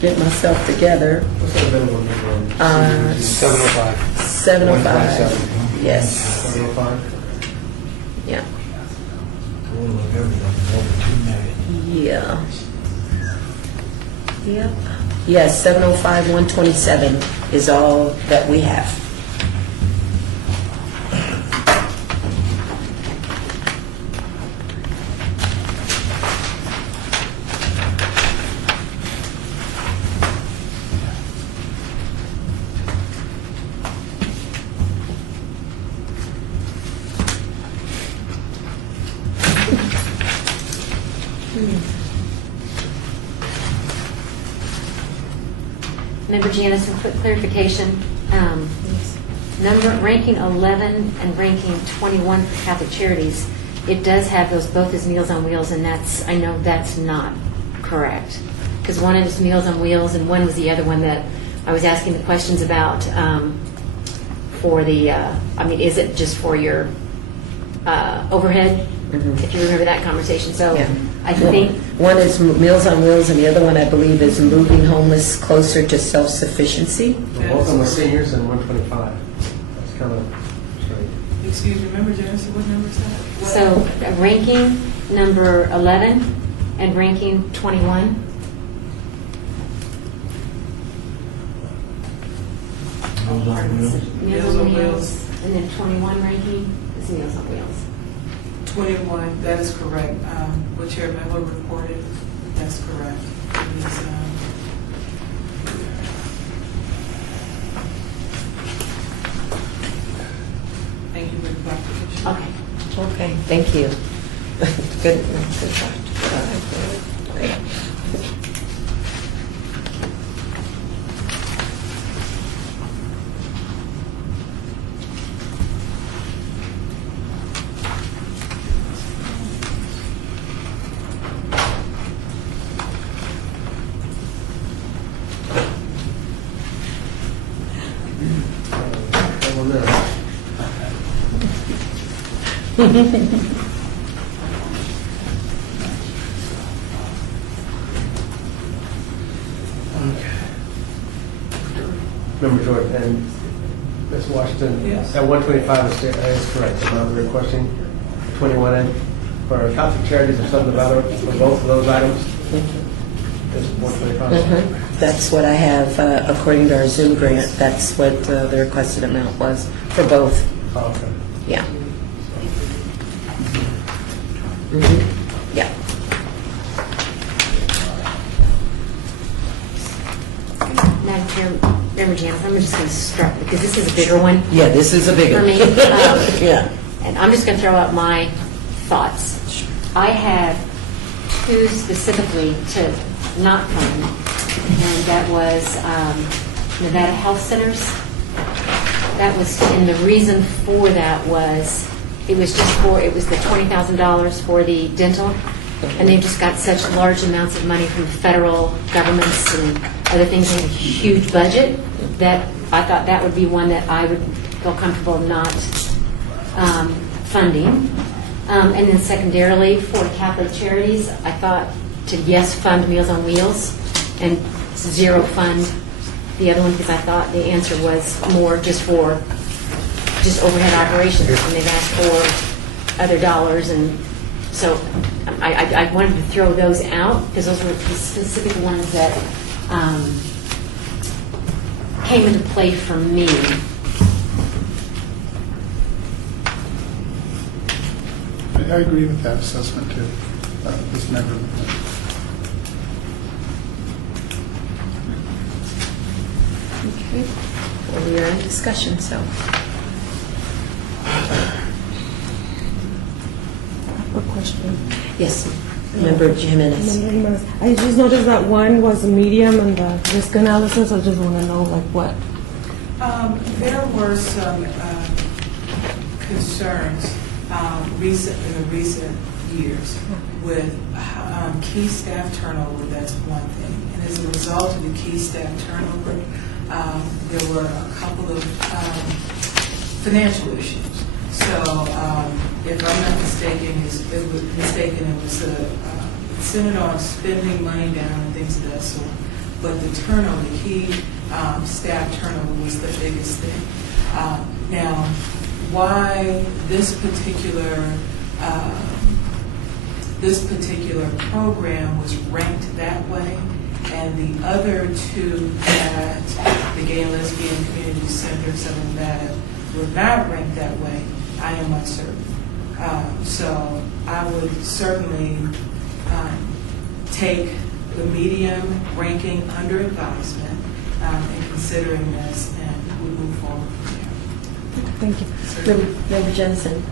get myself together. What's the minimum number? 705. 705. Yes. 705? Yeah. Total of everything over 2 million. Yeah. Yep. Yes, 705, 127 is all that we have. Member Janice, some quick clarification. Ranking 11 and ranking 21 for Catholic Charities, it does have those both as Meals on Wheels, and I know that's not correct. Because one is Meals on Wheels, and one was the other one that I was asking the questions about for the, is it just for your overhead? If you remember that conversation. So Yeah. I think... One is Meals on Wheels, and the other one, I believe, is moving homeless closer to self-sufficiency. Both of them are seniors and 125. That's kind of strange. Excuse me, Member Janice, what number is that? So ranking number 11 and ranking 21. Meals on Wheels. Meals on Wheels. And then 21 ranking is Meals on Wheels. 21, that is correct. What Chair Miller reported, that's correct. It is, thank you for the clarification. Okay. Okay, thank you. Good. All right, great. Member Jordan and Ms. Washington? Yes. At 125 is correct. I'm not requesting 21N for Catholic Charities of Southern Nevada for both of those items. It's 125. That's what I have, according to our Zoom grant, that's what the requested amount was for both. Oh, okay. Yeah. Yeah. Madam Chair, Member Janice, I'm just going to start, because this is a bigger one Yeah, this is a big for one. me. Yeah. And I'm just going to throw out my thoughts. I have two specifically to not fund, and that was Nevada Health Centers. That was, and the reason for that was, it was the $20,000 for the dental, and they've just got such large amounts of money from federal governments and other things, and a huge budget, that I thought that would be one that I would feel comfortable not funding. And then secondarily, for Catholic Charities, I thought to fund Meals on Wheels and zero fund the other one, because I thought the answer was more just for overhead operations, and they've asked for other dollars, and so I wanted to throw those out, because those were the specific ones that came into play for me. I agree with that assessment too, this member. Okay. Well, we are in discussion, so. A question. Yes, Member Jimenez. I just noticed that one was medium and the risk analysis. I just want to know like what. There were some concerns in the recent years with key staff turnover. That's one thing. And as a result of the key staff turnover, there were a couple of financial issues. So if I'm not mistaken, it was centered on spending money down and things of that sort. But the turnover, the key staff turnover was the biggest thing. Now, why this particular program was ranked that way, and the other two at the Gay and Lesbian Community Center of Southern Nevada were not ranked that way, I am uncertain. So I would certainly take the medium ranking under advisement and considering this, and we move forward from there. Thank you. Member Jensen.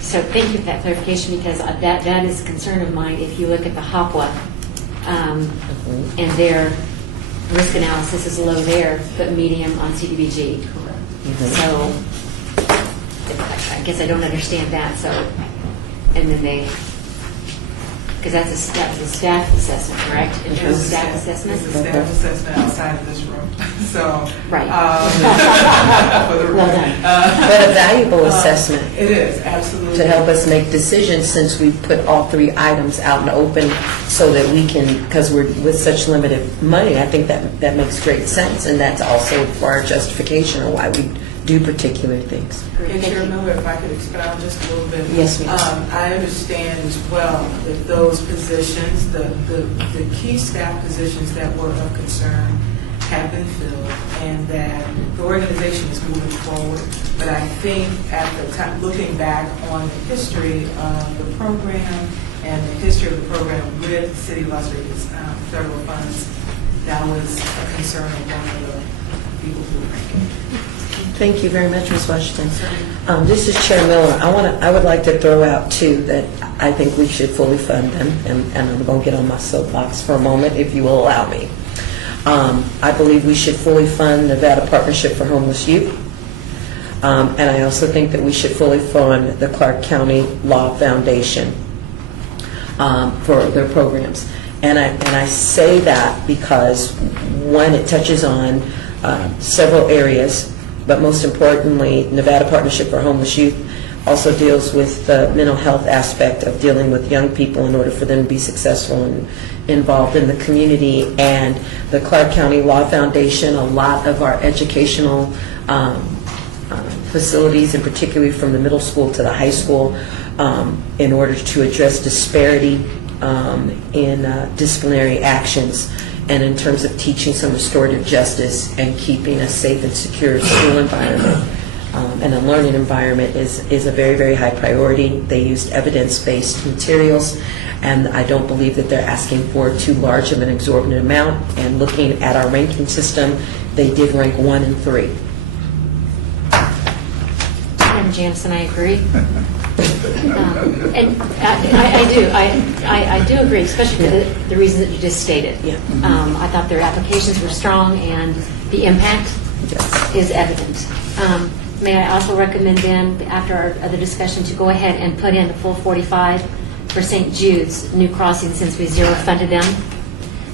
So thank you for that clarification, because that is a concern of mine. If you look at the HOPWA, and their risk analysis is low there, but medium on CDBG. Mm-hmm. So I guess I don't understand that. So, and then because that was a staff assessment, correct? Internal staff assessment? It's a staff assessment outside of this room. So, right. For the Well done. But a valuable assessment It is, absolutely. to help us make decisions, since we put all three items out in the open so that we can, because we're with such limited money, I think that makes great sense, and that's also for our justification of why we do particular things. And Chair Miller, if I could expound just a little bit. Yes, ma'am. I understand as well that those positions, the key staff positions that were of concern have been filled, and that the organization is moving forward. But I think at the time, looking back on the history of the program and the history of the program with the City of Las Vegas federal funds, that was a concern of one of the people who were ranking. Thank you very much, Ms. Washington. This is Chair Miller. I would like to throw out, too, that I think we should fully fund them, and I'm going to get on my soapbox for a moment, if you will allow me. I believe we should fully fund Nevada Partnership for Homeless Youth, and I also think that we should fully fund the Clark County Law Foundation for their programs. And I say that because, one, it touches on several areas, but most importantly, Nevada Partnership for Homeless Youth also deals with the mental health aspect of dealing with young people in order for them to be successful and involved in the community. And the Clark County Law Foundation, a lot of our educational facilities, and particularly from the middle school to the high school, in order to address disparity in disciplinary actions, and in terms of teaching some restorative justice and keeping a safe and secure school environment and a learning environment is a very, very high priority. They used evidence-based materials, and I don't believe that they're asking for too large of an exorbitant amount. And looking at our ranking system, they did rank 1 and 3. Madam Jansen, I agree. And I do agree, especially for the reasons that you just stated. Yeah. I thought their applications were strong and the impact is evident. May I also recommend then, after our other discussion, to go ahead and put in the full 45 for St. Jude's New Crossing, since we zero funded them.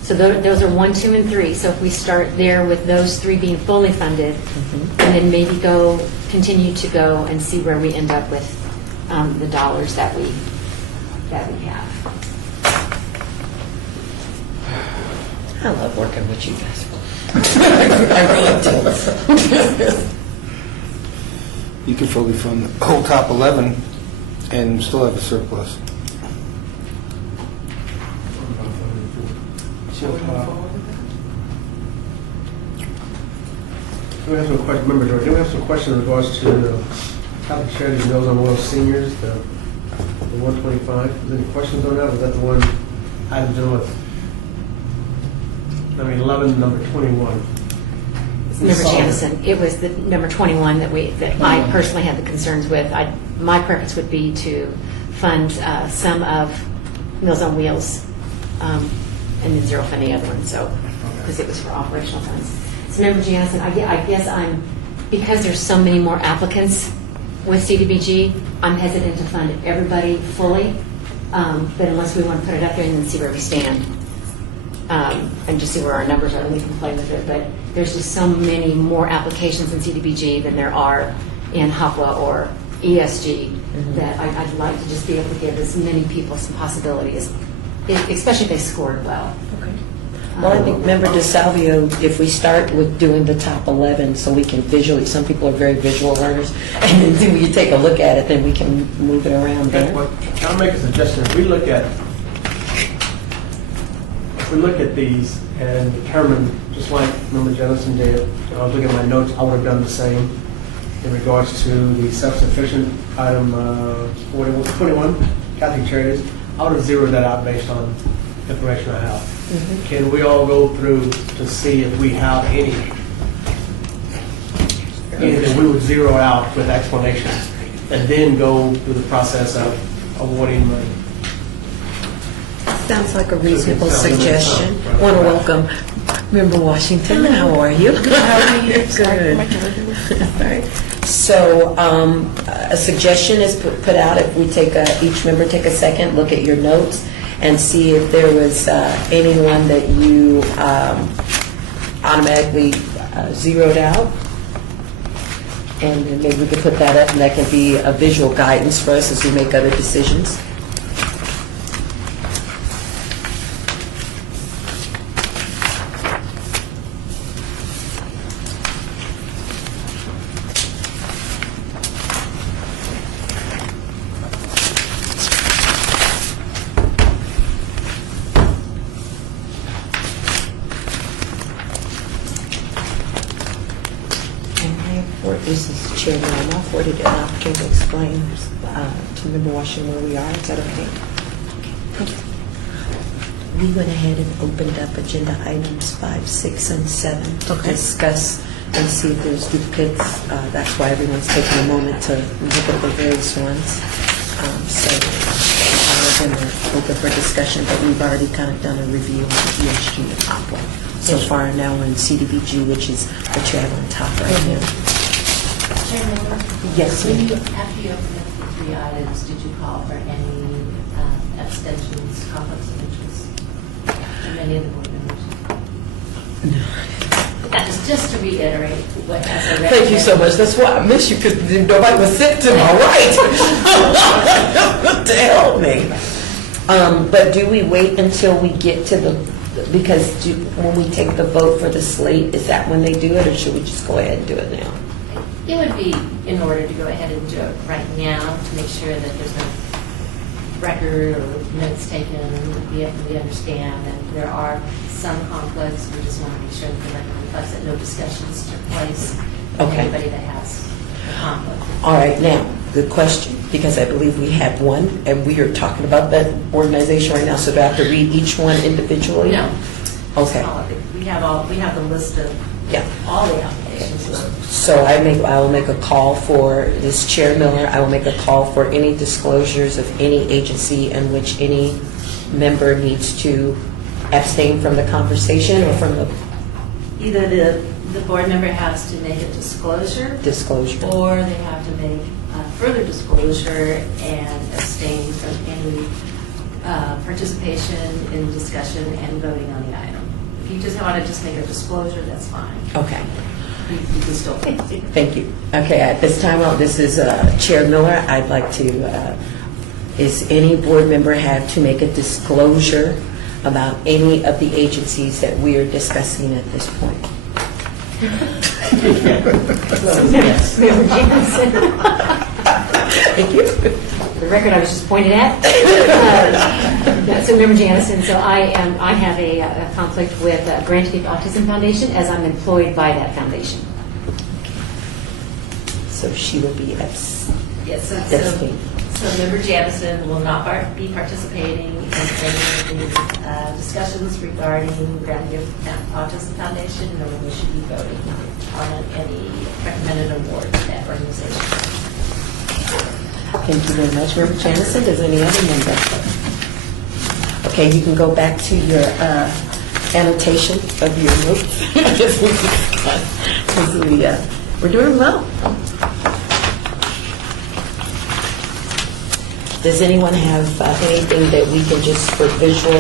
So those are 1, 2, and 3. So if we start there with those 3 being fully funded, and then maybe continue to go and see where we end up with the dollars that we have. I love working with you guys. I really do. You can fully fund the whole top 11 and still have a surplus. We have some questions, remember, George, we have some questions in regards to the Catholic Charities Meals on Wheels seniors, the 125. Is there any questions on that? Was that the one item dealing with, 11, number 21? Member Jamison, it was the number 21 that I personally had the concerns with. My preference would be to fund some of Meals on Wheels and then zero fund the other one, because it was for operational funds. So Member Jamison, I guess because there's so many more applicants with CDBG, I'm hesitant to fund everybody fully, but unless we want to put it up there and then see where we stand. And just see where our numbers are, and we can play with it. But there's just so many more applications in CDBG than there are in HOPWA or ESG that I'd like to just be able to give as many people some possibilities, especially if they scored well. Okay. Well, I think, Member DeSalvio, if we start with doing the top 11 so we can visually, some people are very visual learners, and then we take a look at it, then we can move it around there. I'll make a suggestion. If we look at these and determine, just like Member Jennison did, and I was looking at my notes, I would have done the same in regards to the self-sufficient item 21, Catholic Charities. I would have zeroed that out based on information I have. Can we all go through to see if we have anything we would zero out with explanations, and then go through the process of awarding money? Sounds like a reasonable suggestion. Want to welcome Member Washington. How are you? How are you? Good. All right. So a suggestion is put out if we each member take a second, look at your notes, and see if there was anyone that you automatically zeroed out. And then maybe we could put that up, and that can be a visual guidance for us as we make other decisions. This is Chairman. I'm afforded an opportunity to explain to Member Washington where we are. Is that okay? Okay. We went ahead and opened up agenda items 5, 6, and 7 to discuss and see if there's duplicates. That's why everyone's taking a moment to look at the various ones. So we're going to open for discussion, but we've already kind of done a review on ESG and HOPWA. So far now we're in CDBG, which is what you have on top right now. Yes, When ma'am. after you opened up the 3 items, did you call for any abstentions, conflicts of interest from any of the board members? No. That just just to reiterate what as I Thank you so much. That's why I miss you, because nobody was sitting to my right to help me. But do we wait until we get to because when we take the vote for the slate, is that when they do it, or should we just go ahead and do it now? It would be in order to go ahead and do it right now to make sure that there's no record or minutes taken. We understand that there are some conflicts. We just want to make sure that the record reflects that no discussions took place with Okay. anybody that has a conflict. All right, now, good question, because I believe we had one, and we are talking about that organization right now, so do I have to read each one individually? No. Okay. All of it. We have the list of Yeah. all the applications. So I will make a call for this Chair Miller. I will make a call for any disclosures of any agency in which any member needs to abstain from the conversation or from the Either the board member has to make a disclosure, disclosure. or they have to make further disclosure and abstain from any participation in discussion and voting on the item. If you just want to just make a disclosure, that's fine. Okay. You can still. Thank you. Okay, at this time, this is Chair Miller. I'd like to, is any board member have to make a disclosure about any of the agencies that we are discussing at this point? Yes. Member Jansen. Thank you. For the record, I was just pointed at. So Member Jansen, so I have a conflict with Grant Youth Autism Foundation as I'm employed by that foundation. So she will be Yes, abstaining. so Member Jamison will not be participating in any of the discussions regarding Grand Youth Autism Foundation, nor will she be voting on any recommended awards to that organization. Thank you very much, Member Janison. Does any other member? Okay, you can go back to your annotation of your notes. We're doing well. Does anyone have anything that we can just, for visual,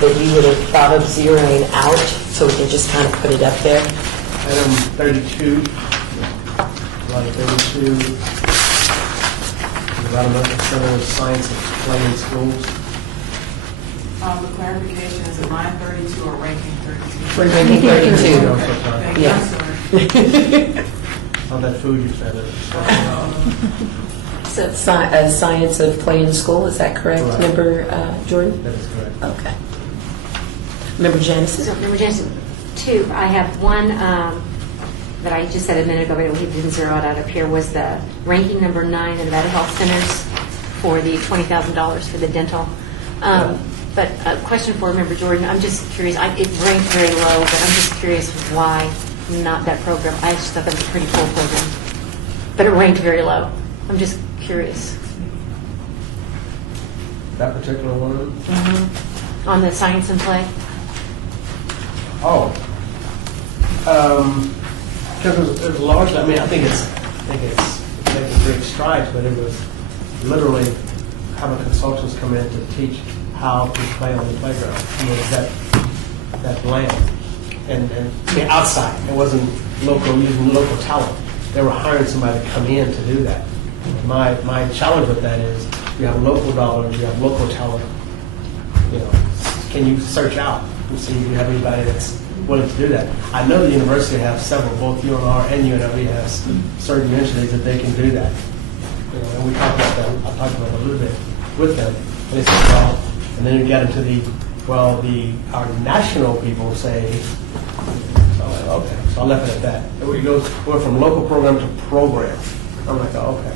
that you would have thought of zeroing out, so we can just kind of put it up there? Item 32, line 32, Developmental Center of Science and Play in Schools. The clarification is it line 32 or ranking 32? We're making 32. Thank you, Yeah. I'm sorry. All that food you fed it. Science of Play in School, is that correct, Correct. Member Jordan? That is correct. Okay. Member Janison? So Member Jansen, two, I have one that I just said a minute ago, but we didn't zero it out up here, was the ranking number 9 in Nevada Health Centers for the $20,000 for the dental. But a question for Member Jordan, I'm just curious, it ranked very low, but I'm just curious why not that program. I just thought that was a pretty cool program, but it ranked very low. I'm just curious. That particular one? On the Science and Play? Oh. Because it was large, I mean, I think it's making great strides, but it was literally having consultants come in to teach how to play on the playground. I mean, that bland. And I mean, outside, it wasn't using local talent. They were hiring somebody to come in to do that. My challenge with that is you have local dollars, you have local talent. You know, can you search out and see if you have anybody that's willing to do that? I know the university has several, both UNR and UNLV has certain initiatives that they can do that. You know, and we talked about that. I talked about it a little bit with them. And they said, well, and then we got into our national people say. So I'm like, okay. So I left it at that. And we went from local program to program. I'm like, oh, okay.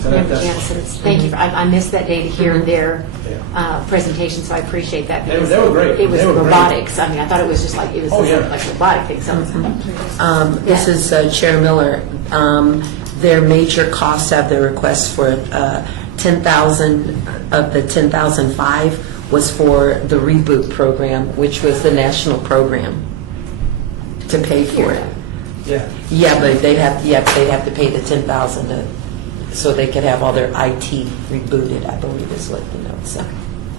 So Member Jansen, thank you. I missed that day to hear their Yeah. presentation, so I appreciate that. They were because great. It was They were great. robotics. I mean, I thought it was just like, it was Oh, yeah. like a robotic thing. So This is Chair Miller. Their major costs of the request for 10,000 of the 10,005 was for the Reboot program, which was the national program to pay for it. Yeah. Yeah, but they'd have to pay the 10,000 so they could have all their IT rebooted, I believe is what the note said.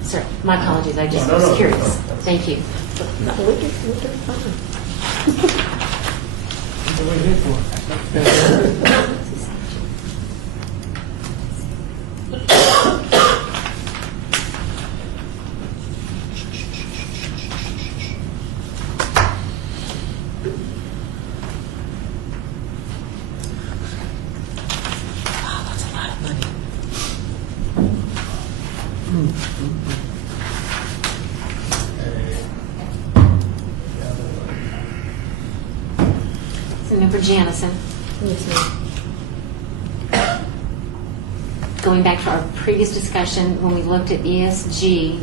Sir, my apologies. I just No, was no. curious. Thank you. No, we're fine. what we're here for. That's a lot of money. So Member Janison, Yes, ma'am. going back to our previous discussion, when we looked at ESG,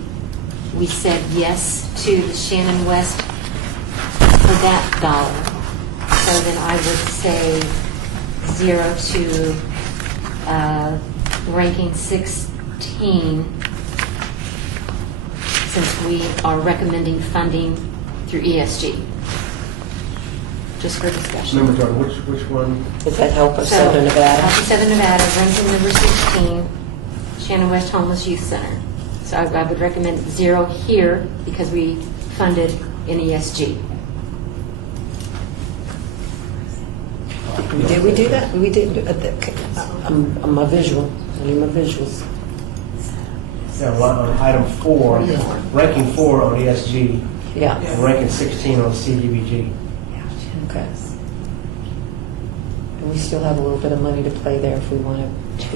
we said yes to the Shannon West for that dollar. So then I would say 0 to ranking 16, since we are recommending funding through ESG. Just for discussion. Member Jordan, which one? Does that help us, So, Southern Nevada? Southern Nevada, ranking number 16, Shannon West Homeless Youth Center. So I would recommend 0 here because we funded in ESG. Did we do that? We did. I'm a visual. I need my visuals. Yeah, on item 4, Yeah. ranking 4 on ESG, Yeah. and ranking 16 on CDBG. Okay. And we still have a little bit of money to play there if we want to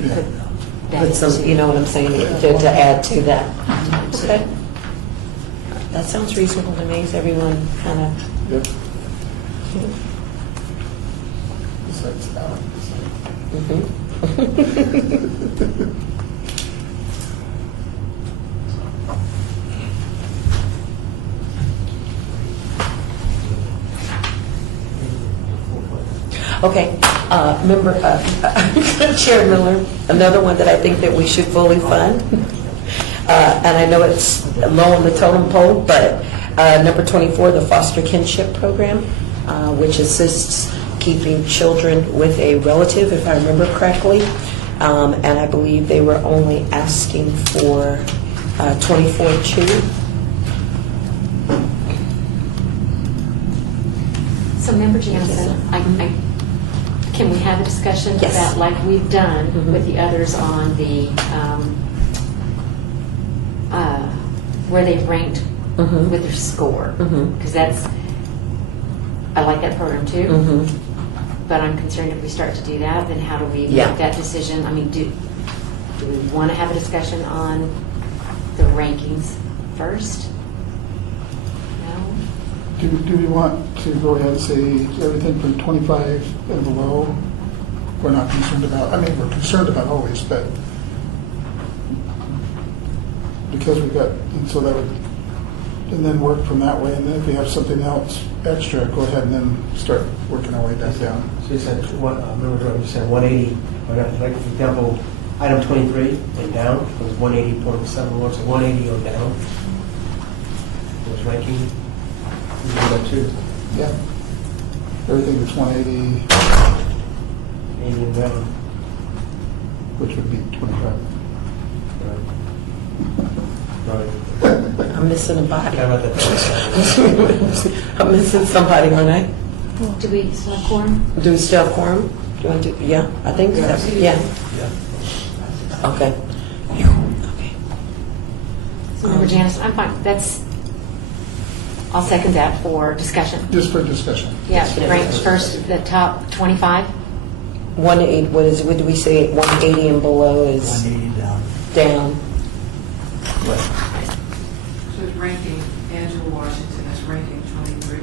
put some, you know what I'm saying, to add to that. Okay. That sounds reasonable to me. Is everyone kind of, Yep. Besides that. okay. Member, Chair Miller, another one that I think that we should fully fund, and I know it's low on the totem pole, but number 24, the Foster Kinship Program, which assists keeping children with a relative, if I remember correctly, and I believe they were only asking for 24.2. So Member Jansen, can we have a discussion Yes. about, like we've done with the others on the, where they've ranked with their score? Because that's, I like that program too. But I'm concerned if we start to do that, then how do we Yeah. make that decision? I mean, do we want to have a discussion on the rankings first? No? Do we want to go ahead and say everything from 25 and below, we're not concerned about, I mean, we're concerned about always, but because we've got, and so that would, and then work from that way, and then if we have something else extra, go ahead and then start working our way back down. So you said, Member Jordan, you said 180, like for example, item 23 and down was 180.71, so 180 or down was ranking. We do that too. Yeah. Everything that's 180, 80 and down. which would be 25. Right. I'm missing a body. How about that? I'm missing somebody, aren't I? Do we still have quorum? Do we still have quorum? Do you want to, yeah, I think so. Yeah. Okay. Okay. So Member Janice, I'm fine. That's, I'll second that for discussion. Just for discussion. Yeah, rank first, the top 25. 180, what is, what do we say, 180 and below is 180 down. down? So it's ranking Angela Washington as ranking 23.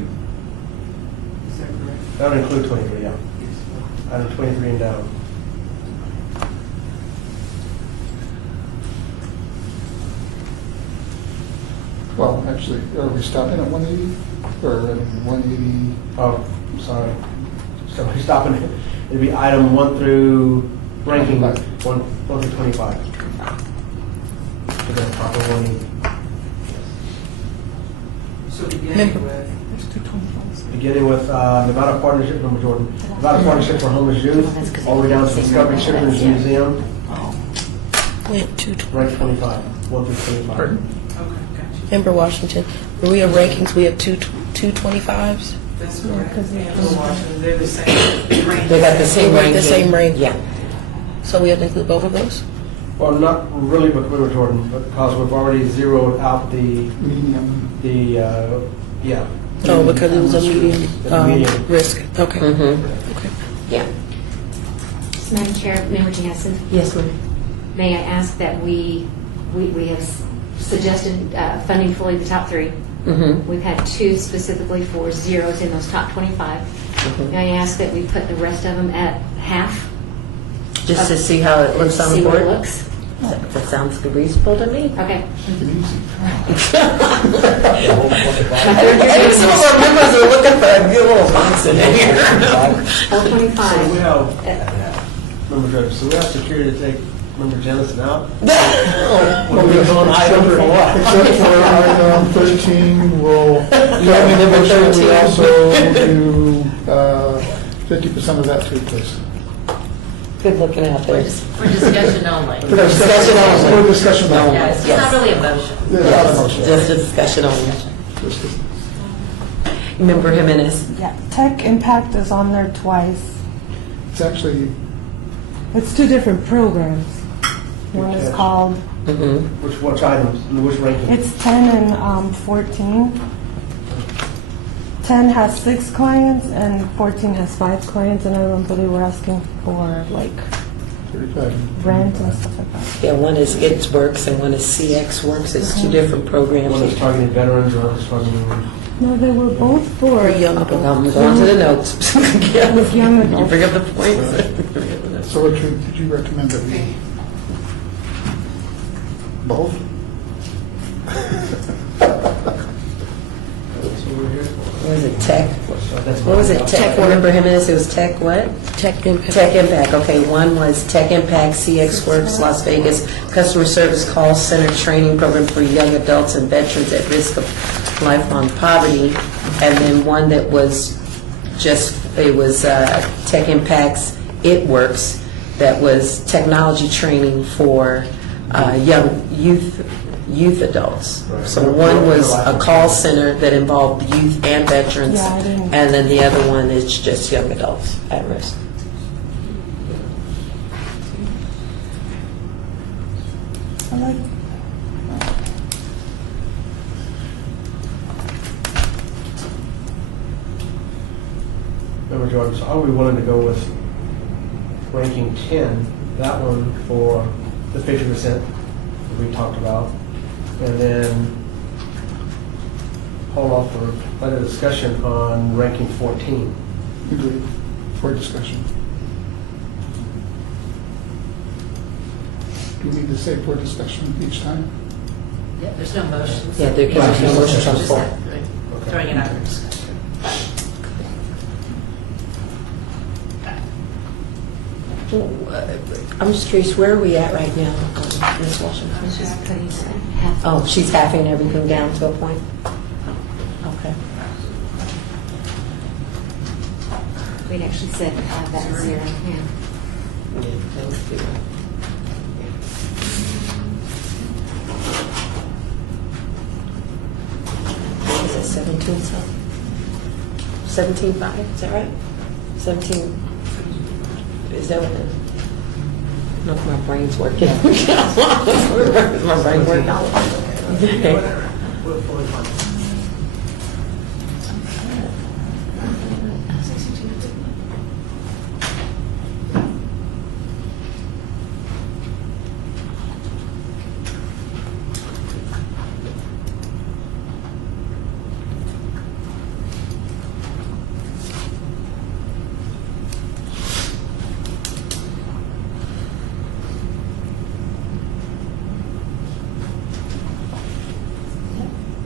Is that correct? That would include 23, yeah. Yes. Item 23 and down. Well, actually, are we stopping at 180? Or 180? Oh, I'm sorry. So we're stopping it. It'd be item 1 through ranking 1 through 25. So then proper 180. So beginning with, Beginning with Nevada Partnership, Member Jordan, Nevada Partnership for Homeless Youth, all the way down to Discovery Children's Museum, rank 25, 1 through 25. Pardon? okay, gotcha. Member Washington, were we have rankings, we have two 25s? That's correct. 'cause they- Angela Washington, they're the same range. They got the same Right, range. the same range. Yeah. So we have to include both of those? Well, not really, but Commissioner Jordan, because we've already zeroed out Medium. yeah. Oh, because it was a medium The medium. risk. Okay. Mm-hmm. Okay. Yeah. Madam Chair, Member Jansen, Yes, ma'am. may I ask that we have suggested funding fully the top three. Mm-hmm. We've had two specifically for zeros in those top 25. Mhm. May I ask that we put the rest of them at half? Just to see how it looks on the See what board? it looks? That sounds reasonable to me. Okay. And some of our members are looking for a good little box in here. 425. So we have, Member Jordan, so we have security to take Member Jennison out? When we go on item or what? Except for item 13, we'll, Yeah, make a number motion that we 13. also do 50% of that too, please. Good looking out there. For discussion only. For discussion only. For discussion only. Yeah, it's not really a motion. Yeah, not a motion. Just a discussion only. Member Jimenez. Yeah, Tech Impact is on there twice. It's actually, It's two different programs. One is Okay. called, Mm-hmm. Which items, and which ranking? it's 10 and 14. 10 has 6 clients and 14 has 5 clients, and I remember they were asking for like 35. rent and stuff like that. Yeah, one is It's Works and one is CX Works. It's two different One is programs. targeting veterans, or one is targeting... No, they were both for young adults. I'm going to the notes. Yeah. With young You adults. bring up the points. So what did you recommend that we, both? What was it, Tech? What was it, Tech? Remember Jimenez, it was Tech what? Tech Impact. Tech Impact, okay. One was Tech Impact, CX Works, Las Vegas, Customer Service Call Center Training Program for Young Adults and Veterans at Risk of Lifelong Poverty. And then one that was it was Tech Impact's It Works, that was technology training for young youth adults. Right. So one was a call center that involved youth and veterans, Yeah, I didn't- and then the other one is just young adults at risk. I like, Member Jordan, so are we willing to go with ranking 10, that one for the 50% that we talked about, and then hold off for further discussion on ranking 14? Agreed. For discussion. Do we need to say for discussion each time? Yeah, there's no motion. Yeah, there can be no motion on the floor. Throwing it out for discussion. I'm just curious, where are we at right now, Ms. Washington? She's putting half. Oh, she's halving everything down to a point? Okay. We'd actually said that zero, yeah. Is it 17 something? 17.5, is that right? 17, is that what it is? Look, my brain's working. My brain's working. Okay.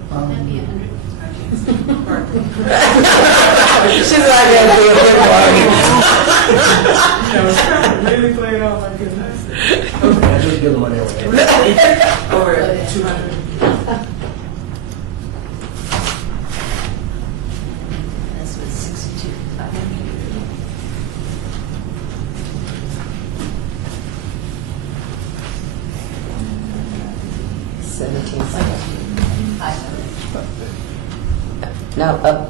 That'd be 100. She's not going to do a good I was trying to really play it out like goodness. I just give them money away. Over 200. That's what 62. 500. 17. 500. No,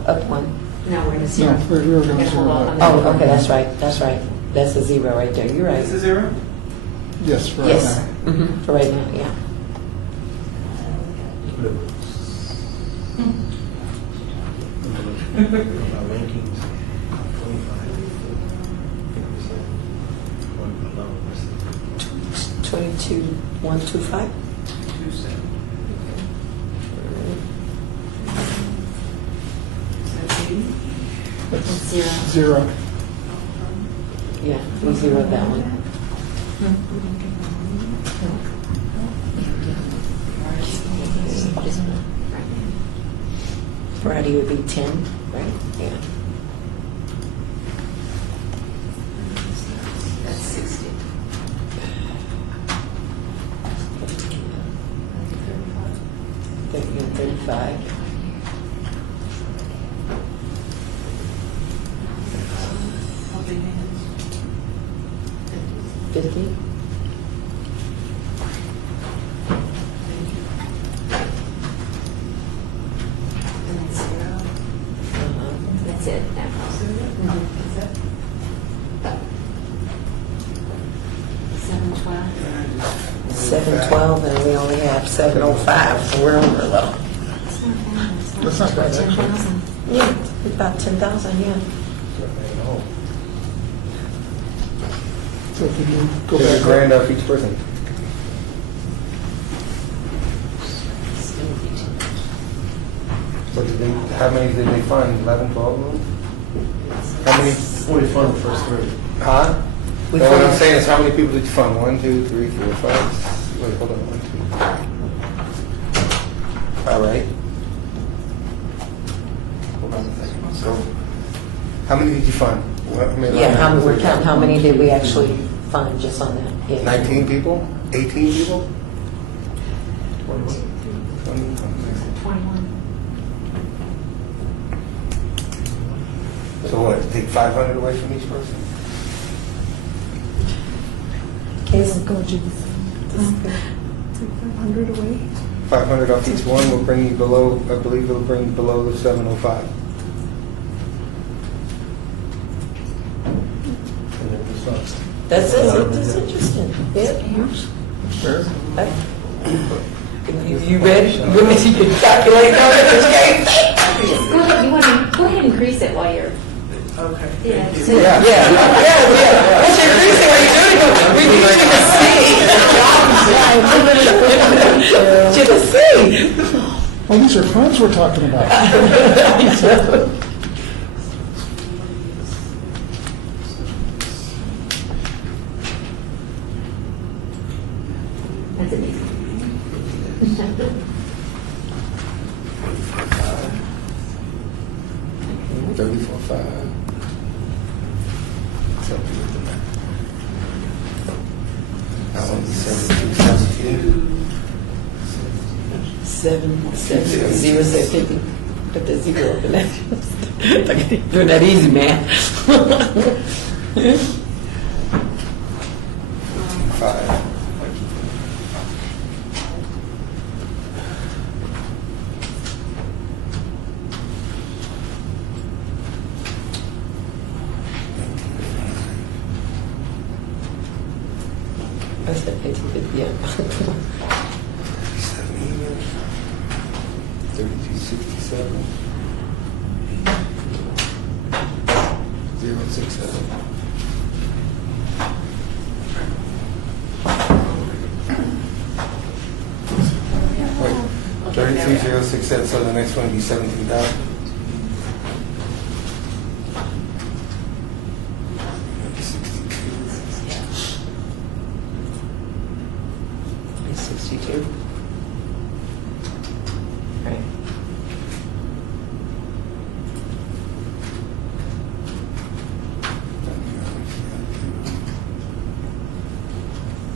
up one. No, we're in a zero. No, we're going We're gonna hold off on to, the- Oh, okay, that's right, That's a zero right there, you're right. It's a zero? yes, for right Yes, now. for right now, yeah. My rankings, 25, 22,125? 2-7. Zero. Zero. Yeah, we zeroed that one. Friday would be 10, right? Yeah. That's 60. 30 and 35. Helping hands. 50? And then zero. That's it. That's it. 712. 712, and we only have 705, so we're over a little. That's not bad, actually. 10,000. Yeah, about 10,000, yeah. So if we do go There's a back. grand off each person. What did they, how many did they fund? 11, 12 of them? How many? we fund the first three. Huh? We No, what I'm fund- saying is how many people did you fund? 1, 2, 3, 4, 5? Wait, hold on. 1, 2. All right. Hold on a second. So, how many did you fund? Yeah, we're counting, how many did we actually find just on that? Yeah. 19 people? 18 people? 20, 21. So what, take 500 away from each person? Case, Go, Jesus. Take 500 away. 500 off each one will bring you below, I believe it'll bring you below the 705. And then we start. that's interesting. Yeah. Fair. You ready? You can calculate on it, James? Go ahead, go ahead and increase it while you're. Okay. Yeah. Thank you. So- Yeah. What's your increasing? Are you doing it? We need you to see. To the C. Well, these are funds we're talking about. That's amazing. 34.5. Something like that. I want to be 72. 7, 50. Put the zero up in that. Doing that easy, man. 5. I said 1850, yeah. 3267. 067. Wait, 33067, so the next one would be 17,000. It's 62. Right.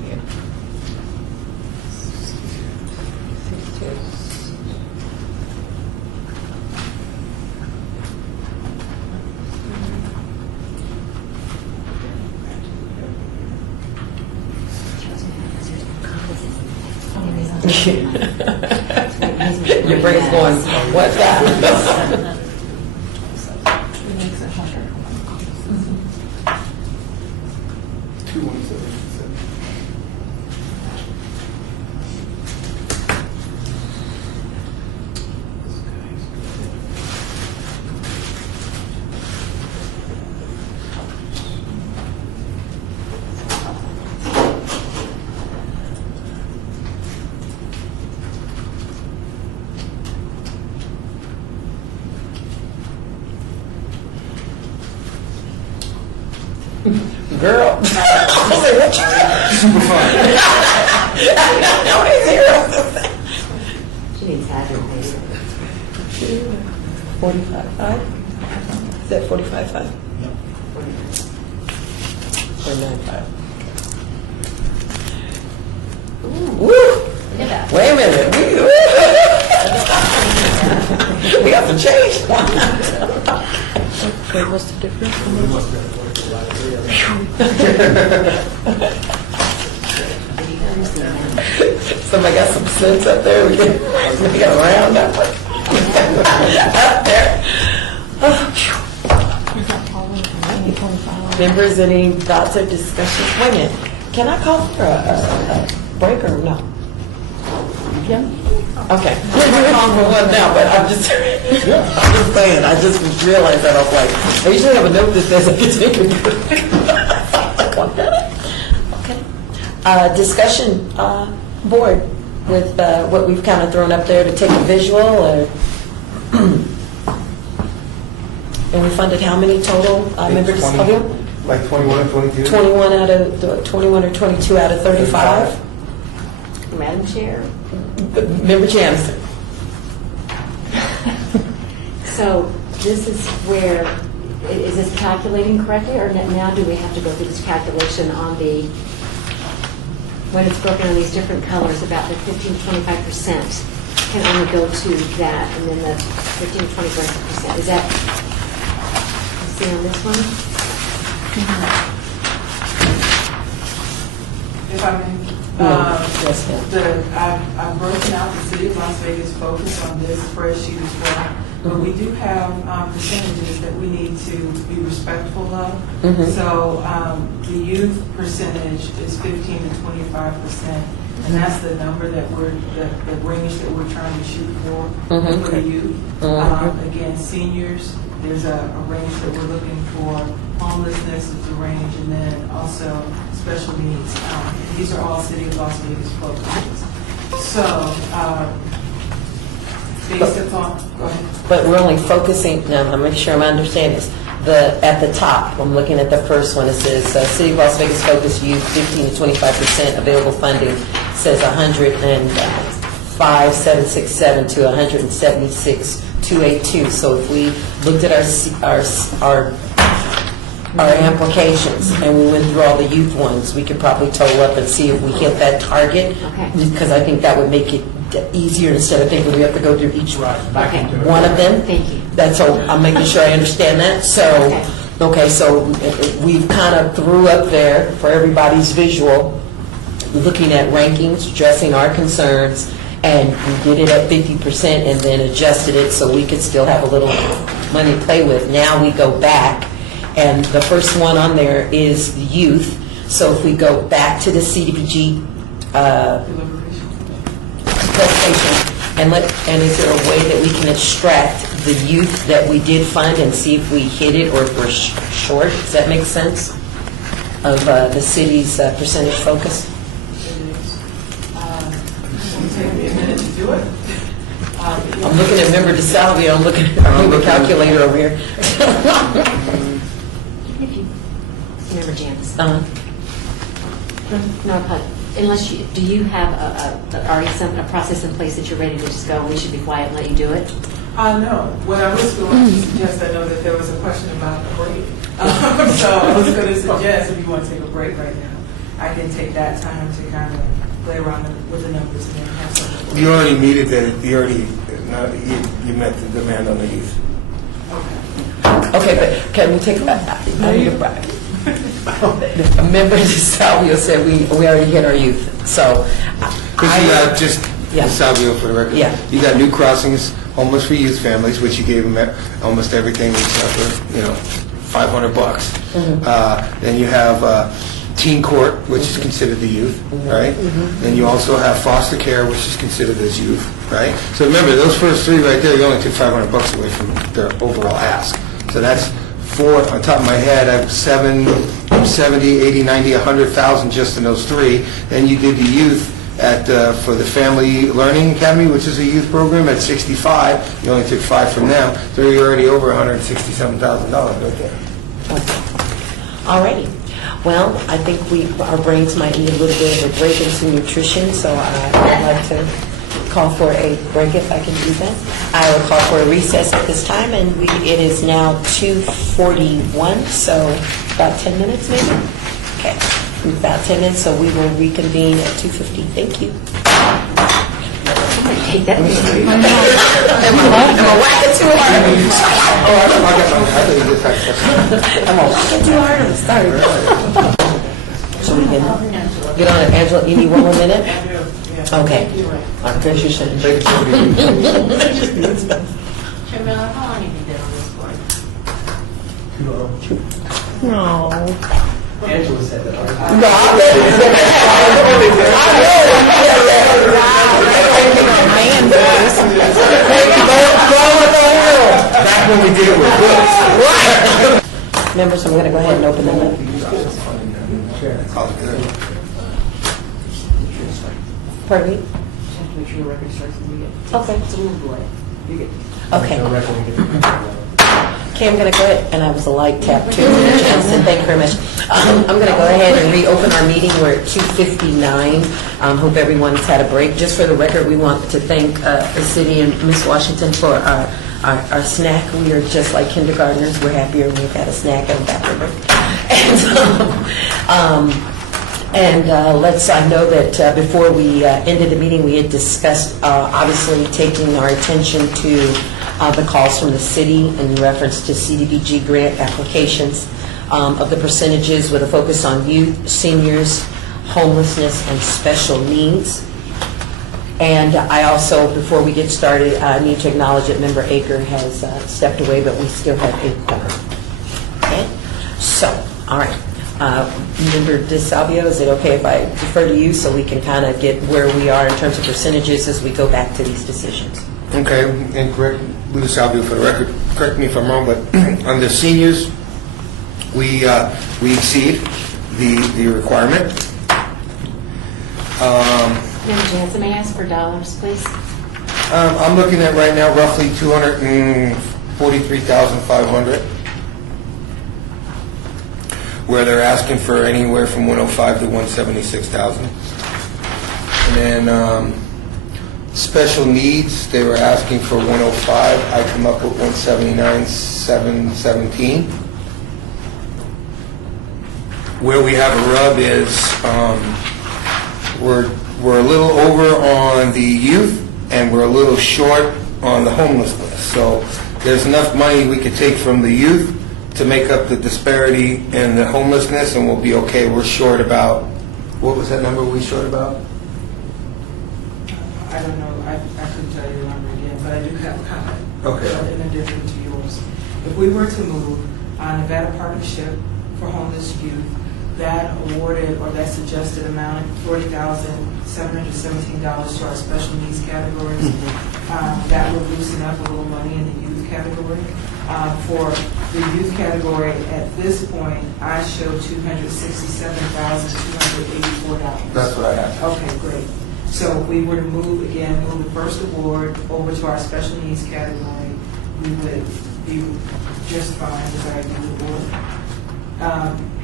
Yeah. 62. Your brain's going, what's that? super fun. How many zeros? She needs advertising. 45.5? Is that 45.5? Or 9.5? Woo! Look at that. Wait a minute. We got some change. Wait, what's the difference? Somebody got some sense up there. We can round up. Up there. Members, any thoughts or discussions? Wait a minute. Can I call for a break or no? Yeah. Okay. We're going to call for one now, but I'm just saying. I just realized that. I was like, I usually have a note that says I can take a break. Like 1 minute. Okay. Discussion, board, with what we've kind of thrown up there to take a visual, or and we funded how many total members? 20, like 21 or 22? 21 or 22 out of 35. Madam Chair? Member Jansen. So this is where, is this calculating correctly, or now do we have to go through this calculation on the, when it's broken on these different colors, about the 15 to 25% can only go to that, and then the 15 to 25%. Is that, you see on this one? If I may. Yes, ma'am. I've broken out the City of Las Vegas focus on this spreadsheet as well, but we do have percentages that we need to be respectful of. So the youth percentage is 15 to 25%, and that's the number that the range that we're trying to shoot for the youth. Again, seniors, there's a range that we're looking for. Homelessness is the range, and then also special needs. These are all City of Las Vegas focuses. So, based upon, go ahead. But we're only focusing, now, I'm making sure I'm understanding this. At the top, I'm looking at the first one, it says, City of Las Vegas Focus Youth, 15 to 25% available funding, says 105,767 to 176,282. So if we looked at our applications and we went through all the youth ones, we could probably total up and see if we hit that target. Okay. Because I think that would make it easier instead of thinking we have to go through each Okay. one of them. Thank you. That's all, I'm making sure I understand that. So, okay, so we've kind of threw up there for everybody's visual, looking at rankings, addressing our concerns, and we did it at 50% and then adjusted it so we could still have a little money to play with. Now we go back, and the first one on there is the youth. So if we go back to the CDBG presentation, and is there a way that we can extract the youth that we did fund and see if we hit it or if we're short? Does that make sense? Of the city's percentage focus? It'll take me a minute to do it. I'm looking at Member DeSalvio, I'm looking at the calculator over here. If you, Member Janice. No, but unless you, do you have already a process in place that you're ready to just go and we should be quiet and let you do it? No. What I was going to suggest, I know that there was a question about the break. So I was going to suggest if you want to take a break right now, I can take that time to kind of play around with the numbers and then have something. You already meted that, you met the demand on the youth. Okay, but can we take that? I need a break. Member DeSalvio said we already hit our youth, so. Because you got just, Yeah. Salvio for the record. Yeah. You got New Crossings, Homeless for Youth Families, which you gave them almost everything except for, $500. Then you have Teen Court, which is considered the youth, right? Then you also have Foster Care, which is considered as youth, right? So remember, those first three right there, you only took $500 away from their overall ask. So that's four, on top of my head, I have 70, 80, 90, 100,000 just in those three. Then you did the youth for the Family Learning Academy, which is a youth program, at 65. You only took 5 from them. So you're already over $167,000 right there. Alrighty. Well, I think our brains might need a little bit of a break in some nutrition, so I'd like to call for a break if I can do that. I will call for a recess at this time, and it is now 2:41, so about 10 minutes maybe? Okay, about 10 minutes, so we will reconvene at 2:50. Thank you. Take that. Am I whacking too hard? Am I whacking too hard? I'm sorry. Should we get on it? Angela, you need one more minute? Okay. All right, finish your sentence. Chairman, how long have you been on this board? No. Angela said that. Back when we did it with books. Members, I'm going to go ahead and open them up. Pardon me? Make sure the record starts in the beginning. Okay. It's a little delay. You get Okay. No record, we get- Okay, I'm going to go ahead, and I was a light tap too, Johnson, thank you very much. I'm going to go ahead and reopen our meeting. We're at 2:59. Hope everyone's had a break. Just for the record, we want to thank the city and Ms. Washington for our snack. We are just like kindergartners. We're happier when we've had a snack and a bathroom break. I know that before we ended the meeting, we had discussed obviously taking our attention to the calls from the city in reference to CDBG grant applications, of the percentages with a focus on youth, seniors, homelessness, and special needs. And I also, before we get started, I need to acknowledge that Member Aker has stepped away, but we still have a quorum. Okay? So, all right. Member DeSalvio, is it okay if I defer to you so we can kind of get where we are in terms of percentages as we go back to these decisions? Okay, and correct, Louis Salvio for the record, correct me if I'm wrong, but on the seniors, we exceed the requirement. Member Jansen, may I ask for dollars, please? I'm looking at right now roughly 243,500, where they're asking for anywhere from 105 to 176,000. And then special needs, they were asking for 105. I come up with 179,717. Where we have a rub is we're a little over on the youth, and we're a little short on the homelessness. So there's enough money we could take from the youth to make up the disparity in the homelessness, and we'll be okay. We're short about, what was that number we short about? I don't know, I couldn't tell you the number again, but I do have a comment. Okay. In addition to yours. If we were to move Nevada Partnership for Homeless Youth, that awarded, or that suggested amount, $40,717 to our special needs categories. That would loosen up a little money in the youth category. For the youth category, at this point, I show $267,284. That's what I have. Okay, great. So if we were to move the first award over to our special needs category, we would be just fine with our youth award.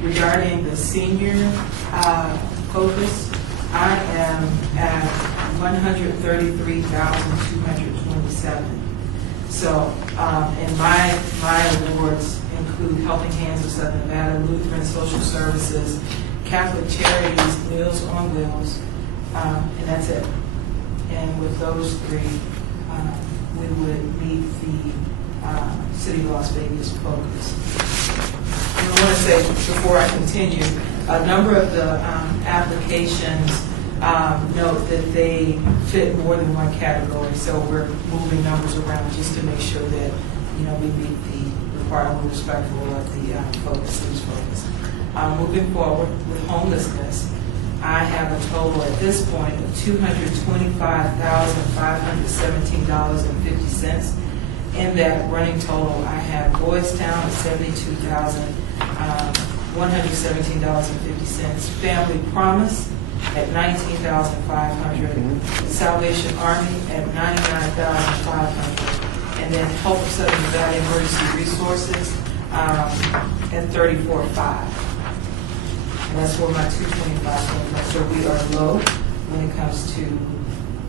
Regarding the senior focus, I am at 133,227. So, and my awards include Helping Hands of Southern Nevada, Lutheran Social Services, Catholic Charities, Meals on Wheels, and that's it. And with those three, we would meet the City of Las Vegas focus. And I want to say, before I continue, a number of the applications note that they fit more than one category, so we're moving numbers around just to make sure that, we meet the requirement, we're respectful of the city's focus. Moving forward with homelessness, I have a total at this point of $225,517.50. In that running total, I have Boys Town at $72,117.50, Family Promise at $19,500, Salvation Army at $99,500, and then Help of Southern Nevada Emergency Resources at $34,500. And that's where my 225 came from. So we are low when it comes to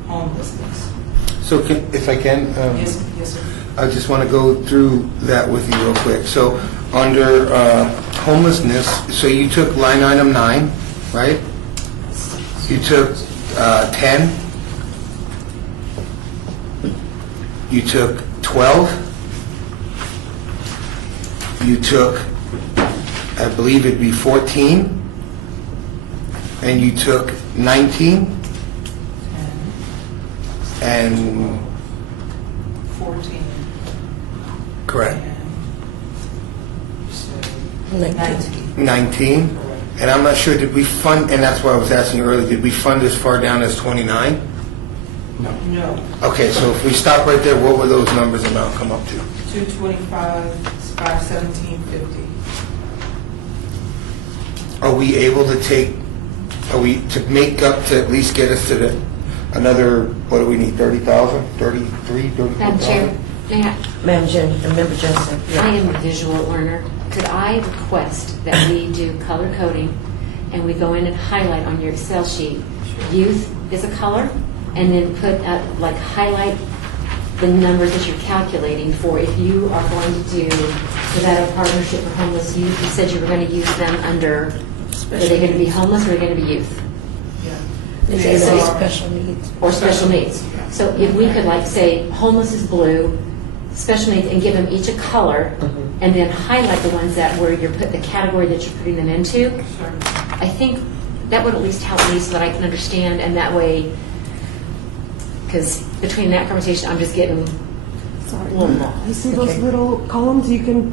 homelessness. So if I can, Yes, yes, sir. I just want to go through that with you real quick. So under homelessness, so you took line item 9, right? You took 10. You took 12. You took, I believe it'd be 14. And you took 19. And 14. correct. And 19. 19. And I'm not sure, did we fund, and that's why I was asking you earlier, did we fund as far down as 29? No. Okay, so if we stop right there, what would those numbers amount come up to? 225, 517.50. Are we able to to make up to at least get us to another, what do we need, 30,000, 33, Madam Chair, 34,000? may I? Madam Member Johnson. I am a visual learner. Could I request that we do color coding and we go in and highlight on your Excel sheet, youth is a color, and then put, highlight the numbers that you're calculating for if you are going to do, is that a partnership for homeless youth? You said you were going to use them under, are they going to be homeless or are they going to be youth? Yeah. Is it special needs? Or special needs. So if we could say homeless is blue, special needs, and give them each a color, and then highlight the ones that where you're put the category that you're putting them into, Sure. I think that would at least help me so that I can understand, and that way, because between that conversation, I'm just getting Sorry. a little lost. You see those Okay. little columns? You can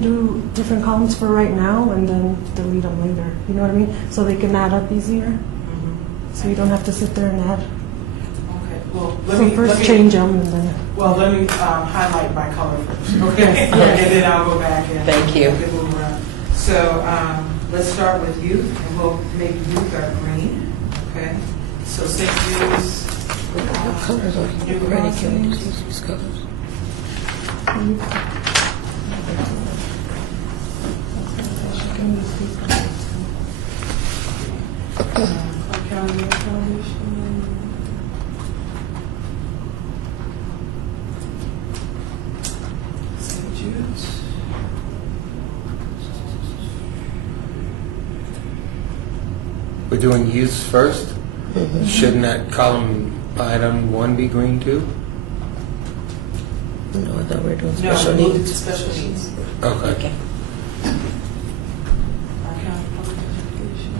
do different columns for right now and then delete them later. You know what I mean? So they can add up easier. So you don't have to sit there and add. Okay. Well, let So me first change them and then. Well, let me highlight my color first, okay? And then I'll go back and Thank you. and move around. So let's start with youth, and we'll make youth our green, okay? So St. Jude's. What colors are New you ready to Crossings. use these colors? Clark County Youth Foundation. St. Jude's. We're doing youths first? Shouldn't that column item 1 be green too? No, I thought we were doing No, special we moved it needs. to special needs. Okay. Okay. Clark County Public Education.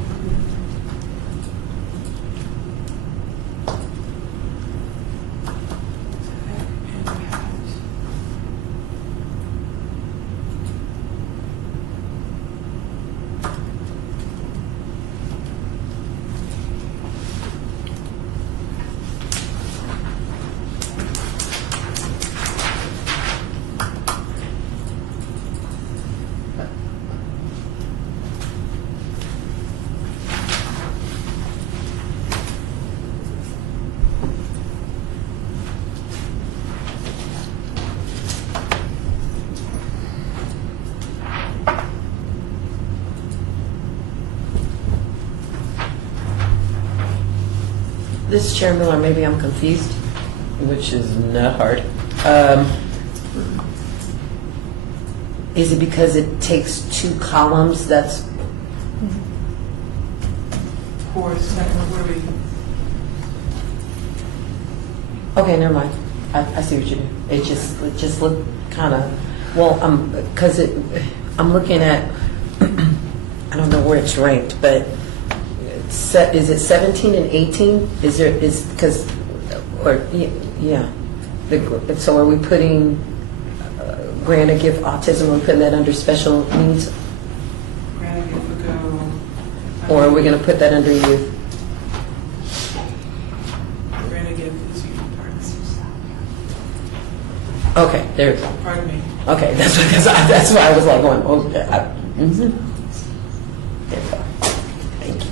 Impact. This is Chair Miller, maybe I'm confused, which is not hard. Is it because it takes 2 columns? That's, For the second, where we, okay, never mind. I see what you do. It just looked kind of, well, because I'm looking at, I don't know where it's ranked, but is it 17 and 18? Because, or, yeah. So are we putting grant or gift autism, we're putting that under special needs? granted, if we go. Or are we going to put that under youth? Granted, give is youth partners. Okay, there we go. Pardon me. Okay, that's why I was like going, oh, mhm. There we go. Thank you.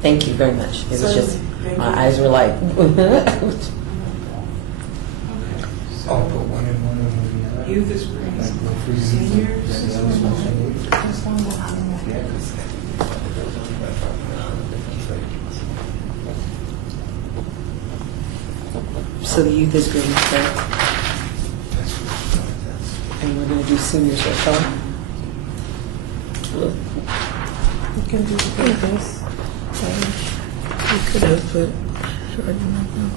Thank you very much. It was So, just, thank my you. eyes were like, I'll put 1 and 1 in the other. Youth is green. Seniors. So the youth is green, correct? And we're going to do seniors what color? You can do this. We could have, but I didn't know.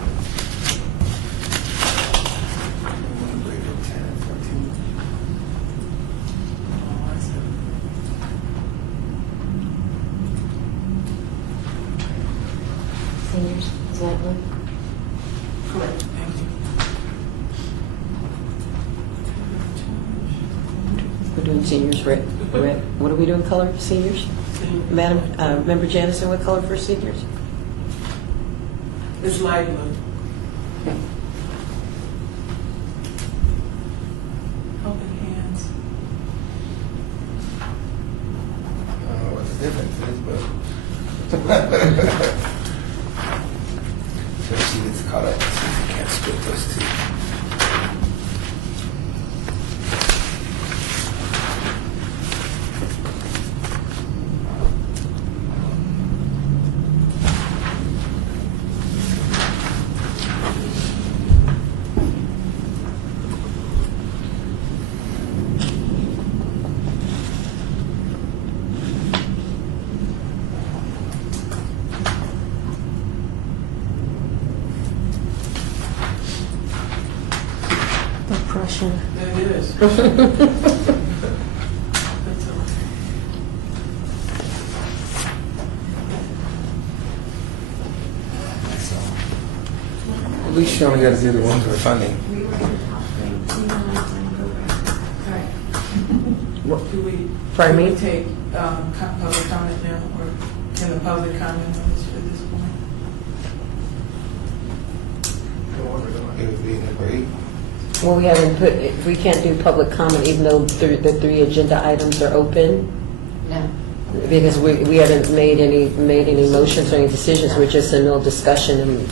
Seniors, is that one? Correct, thank you. We're doing seniors red. What are we doing color for seniors? Madam, Member Janison, what color for seniors? It's light blue. Helping hands. I don't know what the difference is, but. So she gets caught up, so you can't split those two. The pressure. That is. That's okay. At least you only got to do the ones we're funding. Do we, Pardon do me? we take public comment now, or can the public comment on this at this point? It would be in the break. Well, we haven't put, we can't do public comment even though the three agenda items are open, No. because we haven't made any motions or any decisions. We're just in middle discussion and.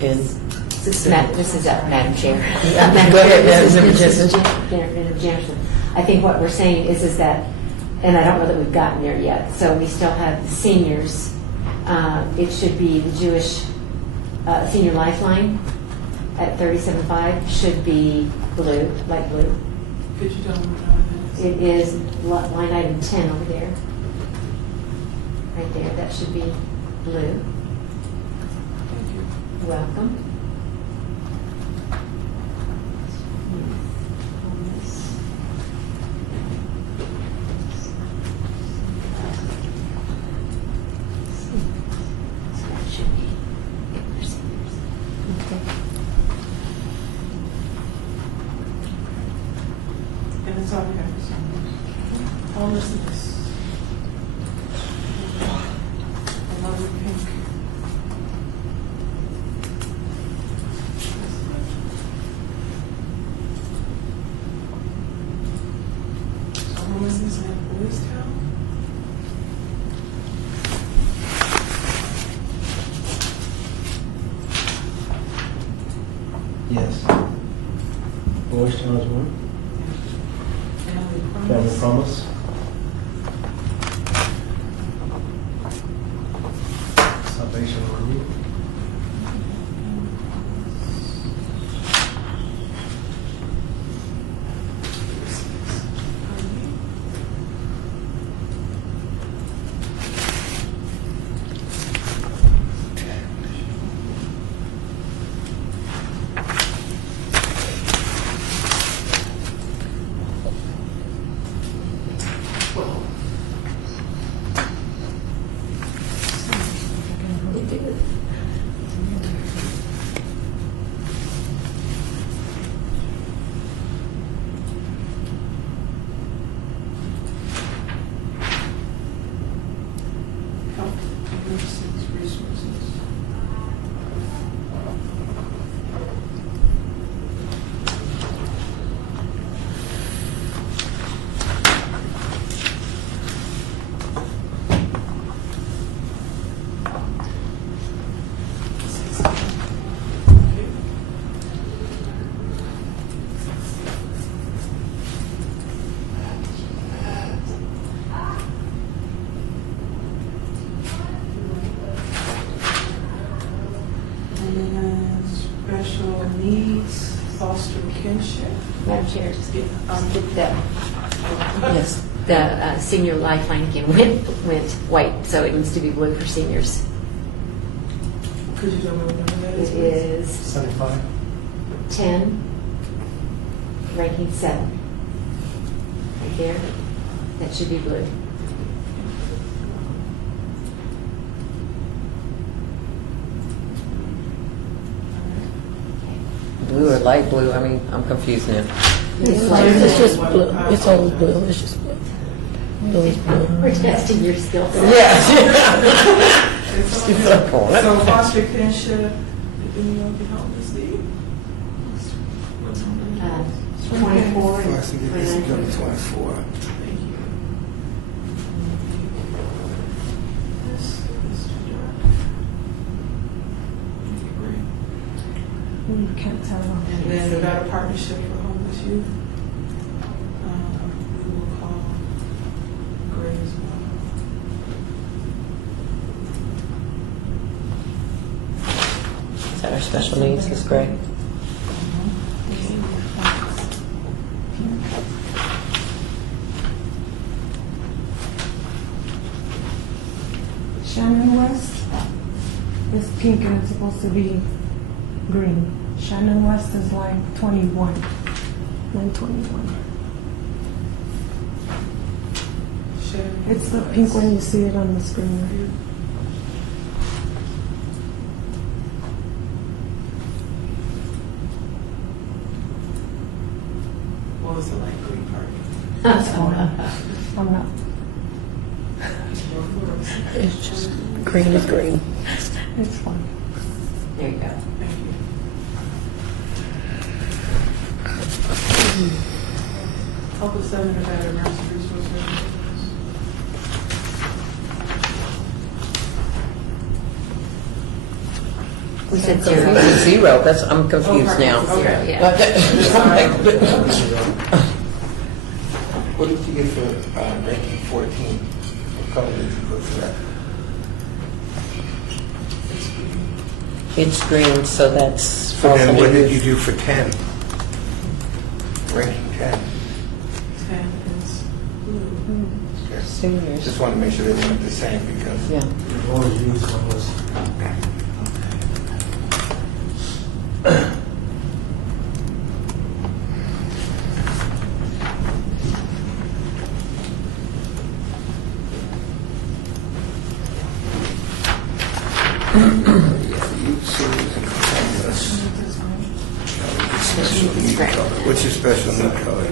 This is Madam Chair. Go ahead, Madam This is Jensen. Madam Jensen. I think what we're saying is that, and I don't know that we've gotten there yet, so we still have the seniors. It should be the Jewish Senior Lifeline at 37.5 should be blue, light blue. Could you tell me what that is? It is line item 10 over there. Right there, that should be blue. Thank you. Welcome. So that should be it for seniors. And that's all we have for some. Homelessness. Another pink. So homelessness in Boys Town? Yes. Boys Town is one. Family Family Promise. Promise. Salvation Army. And special needs, foster kinship. Madam Chair, Yes. the senior lifeline again went white, so it needs to be blue for seniors. Could you tell me what number that It is? is 75. 10, ranking 7. Right there. That should be blue. Blue or light blue? I mean, I'm confused now. It's just blue. It's always blue. It's just blue. Blue is blue. We're testing your skills. Yes. So foster kinship, do you know the help me, Steve? 24 and Plus, you get this, you go to 24. Thank you. This is too dark. You can't tell. And then about a partnership for homeless youth. We will call Gray as well. Is that our special needs? Is great. Shannon West is pink and it's supposed to be green. Shannon West is line 21. Line 21. Sharon It's the pink one, you see it on the screen. What was the light green part? That's fine. I'm not. It's just green is green. It's fine. There you go. Thank you. Help us seven about emergency resource services. We said Zero. 0. Zero. That's, I'm confused now. Zero, yeah. What did you get for ranking 14? What color did you put for that? It's green, so that's. So then what did you do for 10? Ranking 10. 10 is blue. Okay. Seniors. Just want to make sure they weren't the same because. Yeah. What's your special need color?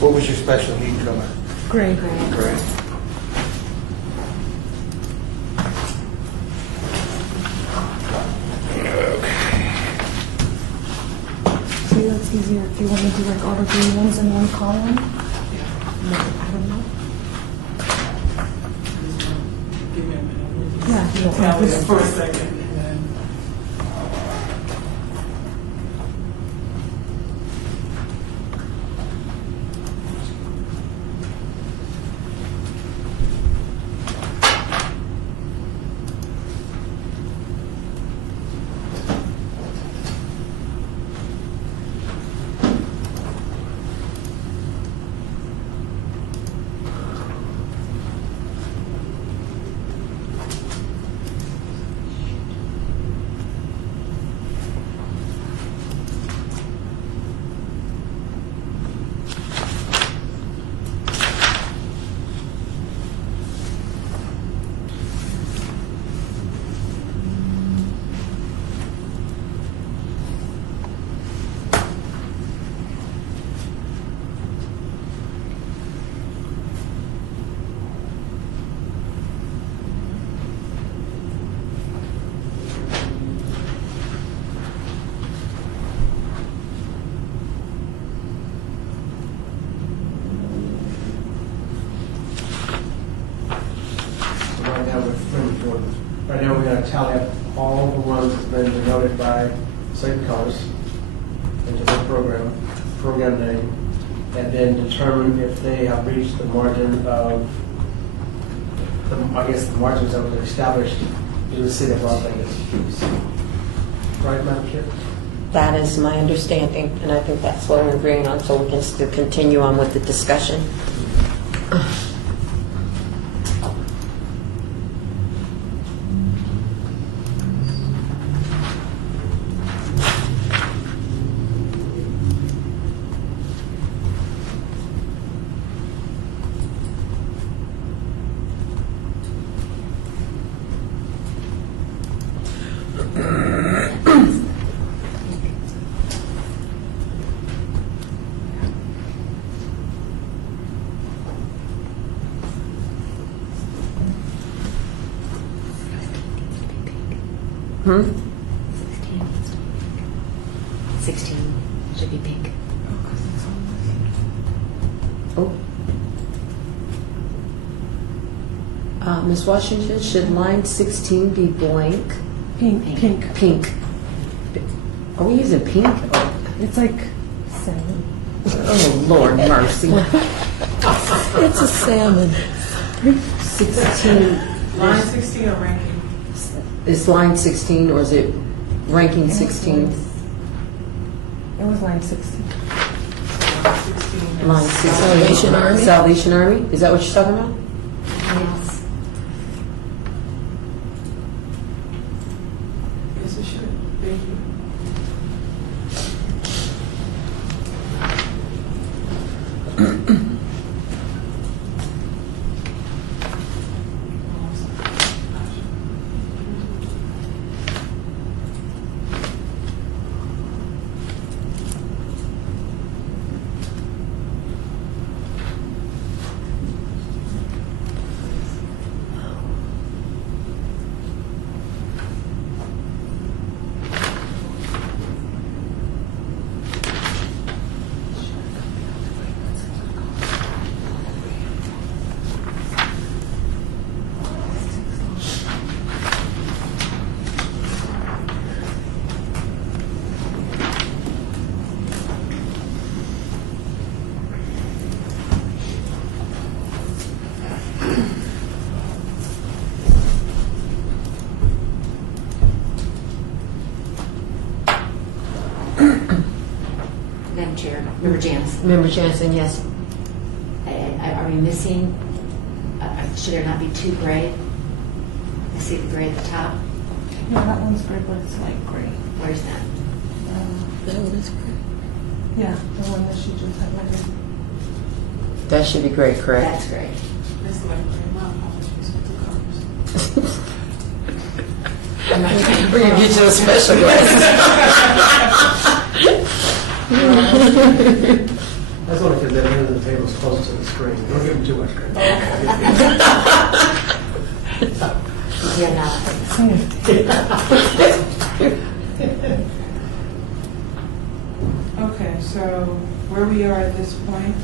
What was your special need color? Gray. Gray. See, that's easier if you want to do like all the green ones in one column. No, I don't know. Give me a minute. Yeah, no, Tally this- it for a second. And then Right now, we're going to tally up all the ones that's been denoted by certain colors into the program name, and then determine if they have reached the margin of I guess the margins that were established in the city of Las Vegas. Right, Madam Chair? That is my understanding, and I think that's what we're agreeing on, so we can still continue on with the discussion. Hmm? 16 should be pink. Oh. Ms. Washington, should line 16 be blank? Pink. Pink. Pink. Are we using pink? It's like 7. Oh, Lord mercy. It's a salmon. 16. Line 16 or ranking? Is line 16 or is it ranking 16? It was line 16. 16. Line 16. Salvation Army? Salvation Army? Is that what you're talking about? Yes. Yes, it should. Thank you. Madam Chair, Member Janice, Member Jansen, yes. are we missing, should there not be 2 gray? I see the gray at the top. Yeah, that one's gray, but it's light gray. Where's that? That one is great. Yeah, the one that she just highlighted. That should be great, correct? That's gray. That's like my apologies with the colors. We're going to get you a special glasses. That's only because that end of the table is close to the screen. Don't give them too much credit. Yeah, no. Okay, so where we are at this point,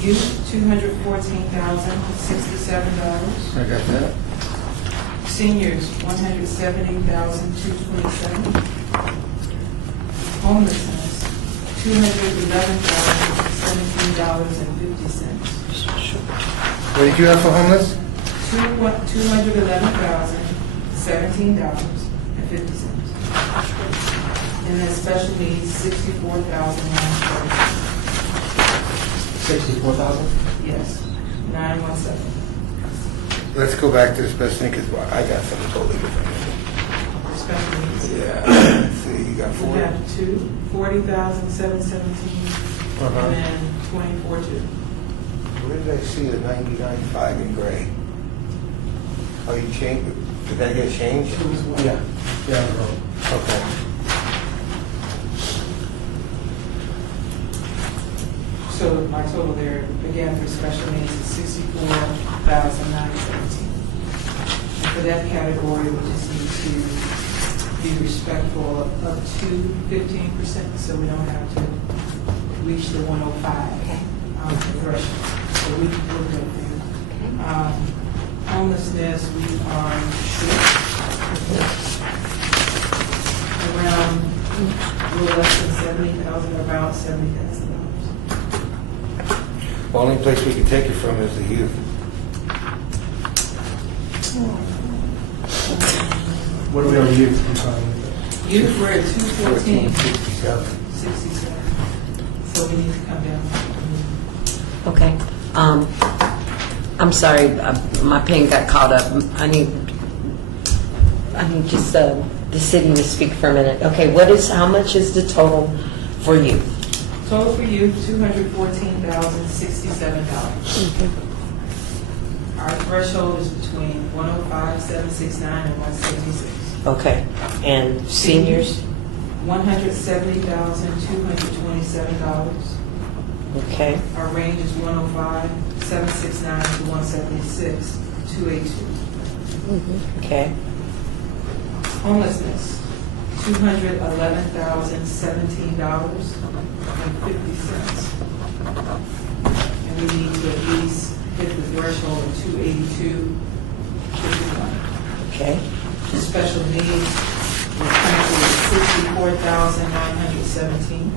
youth, $214,067. I got that. Seniors, $170,227. Homelessness, $211,017.50. What did you have for homeless? $211,017.50. And then special needs, $64,940. 64,000? Yes, 917. Let's go back to the special because I got something totally different. Special needs. Yeah. Let's see, you got We 40. have 40,717, Uh-huh. and then 24,2. Where did I see the 99.5 in gray? Oh, you changed, did that get changed? Yeah. Yeah, no. Okay. So my total there, again, for special needs is $64,917. And for that category, we just need to be respectful of up to 15%, so we don't have to reach the 105 threshold. So we're good there. Homelessness, we are short. Around a little less than 70,000, about $70,000. The only place we can take it from is the youth. What are we on youth? I'm sorry. Youth, we're at 214, 67. 67. So we need to come down. Okay. I'm sorry, my pen got caught up. I need just the city to speak for a minute. Okay, how much is the total for you? Total for youth, $214,067. Our threshold is between 105,769 and 176. Okay, and seniors? $170,227. Okay, Our range is 105,769 to 176,282. okay, Homelessness, $211,017.50. And we need to at least hit the threshold of 282.51. okay, Special needs, we're currently at 64,917.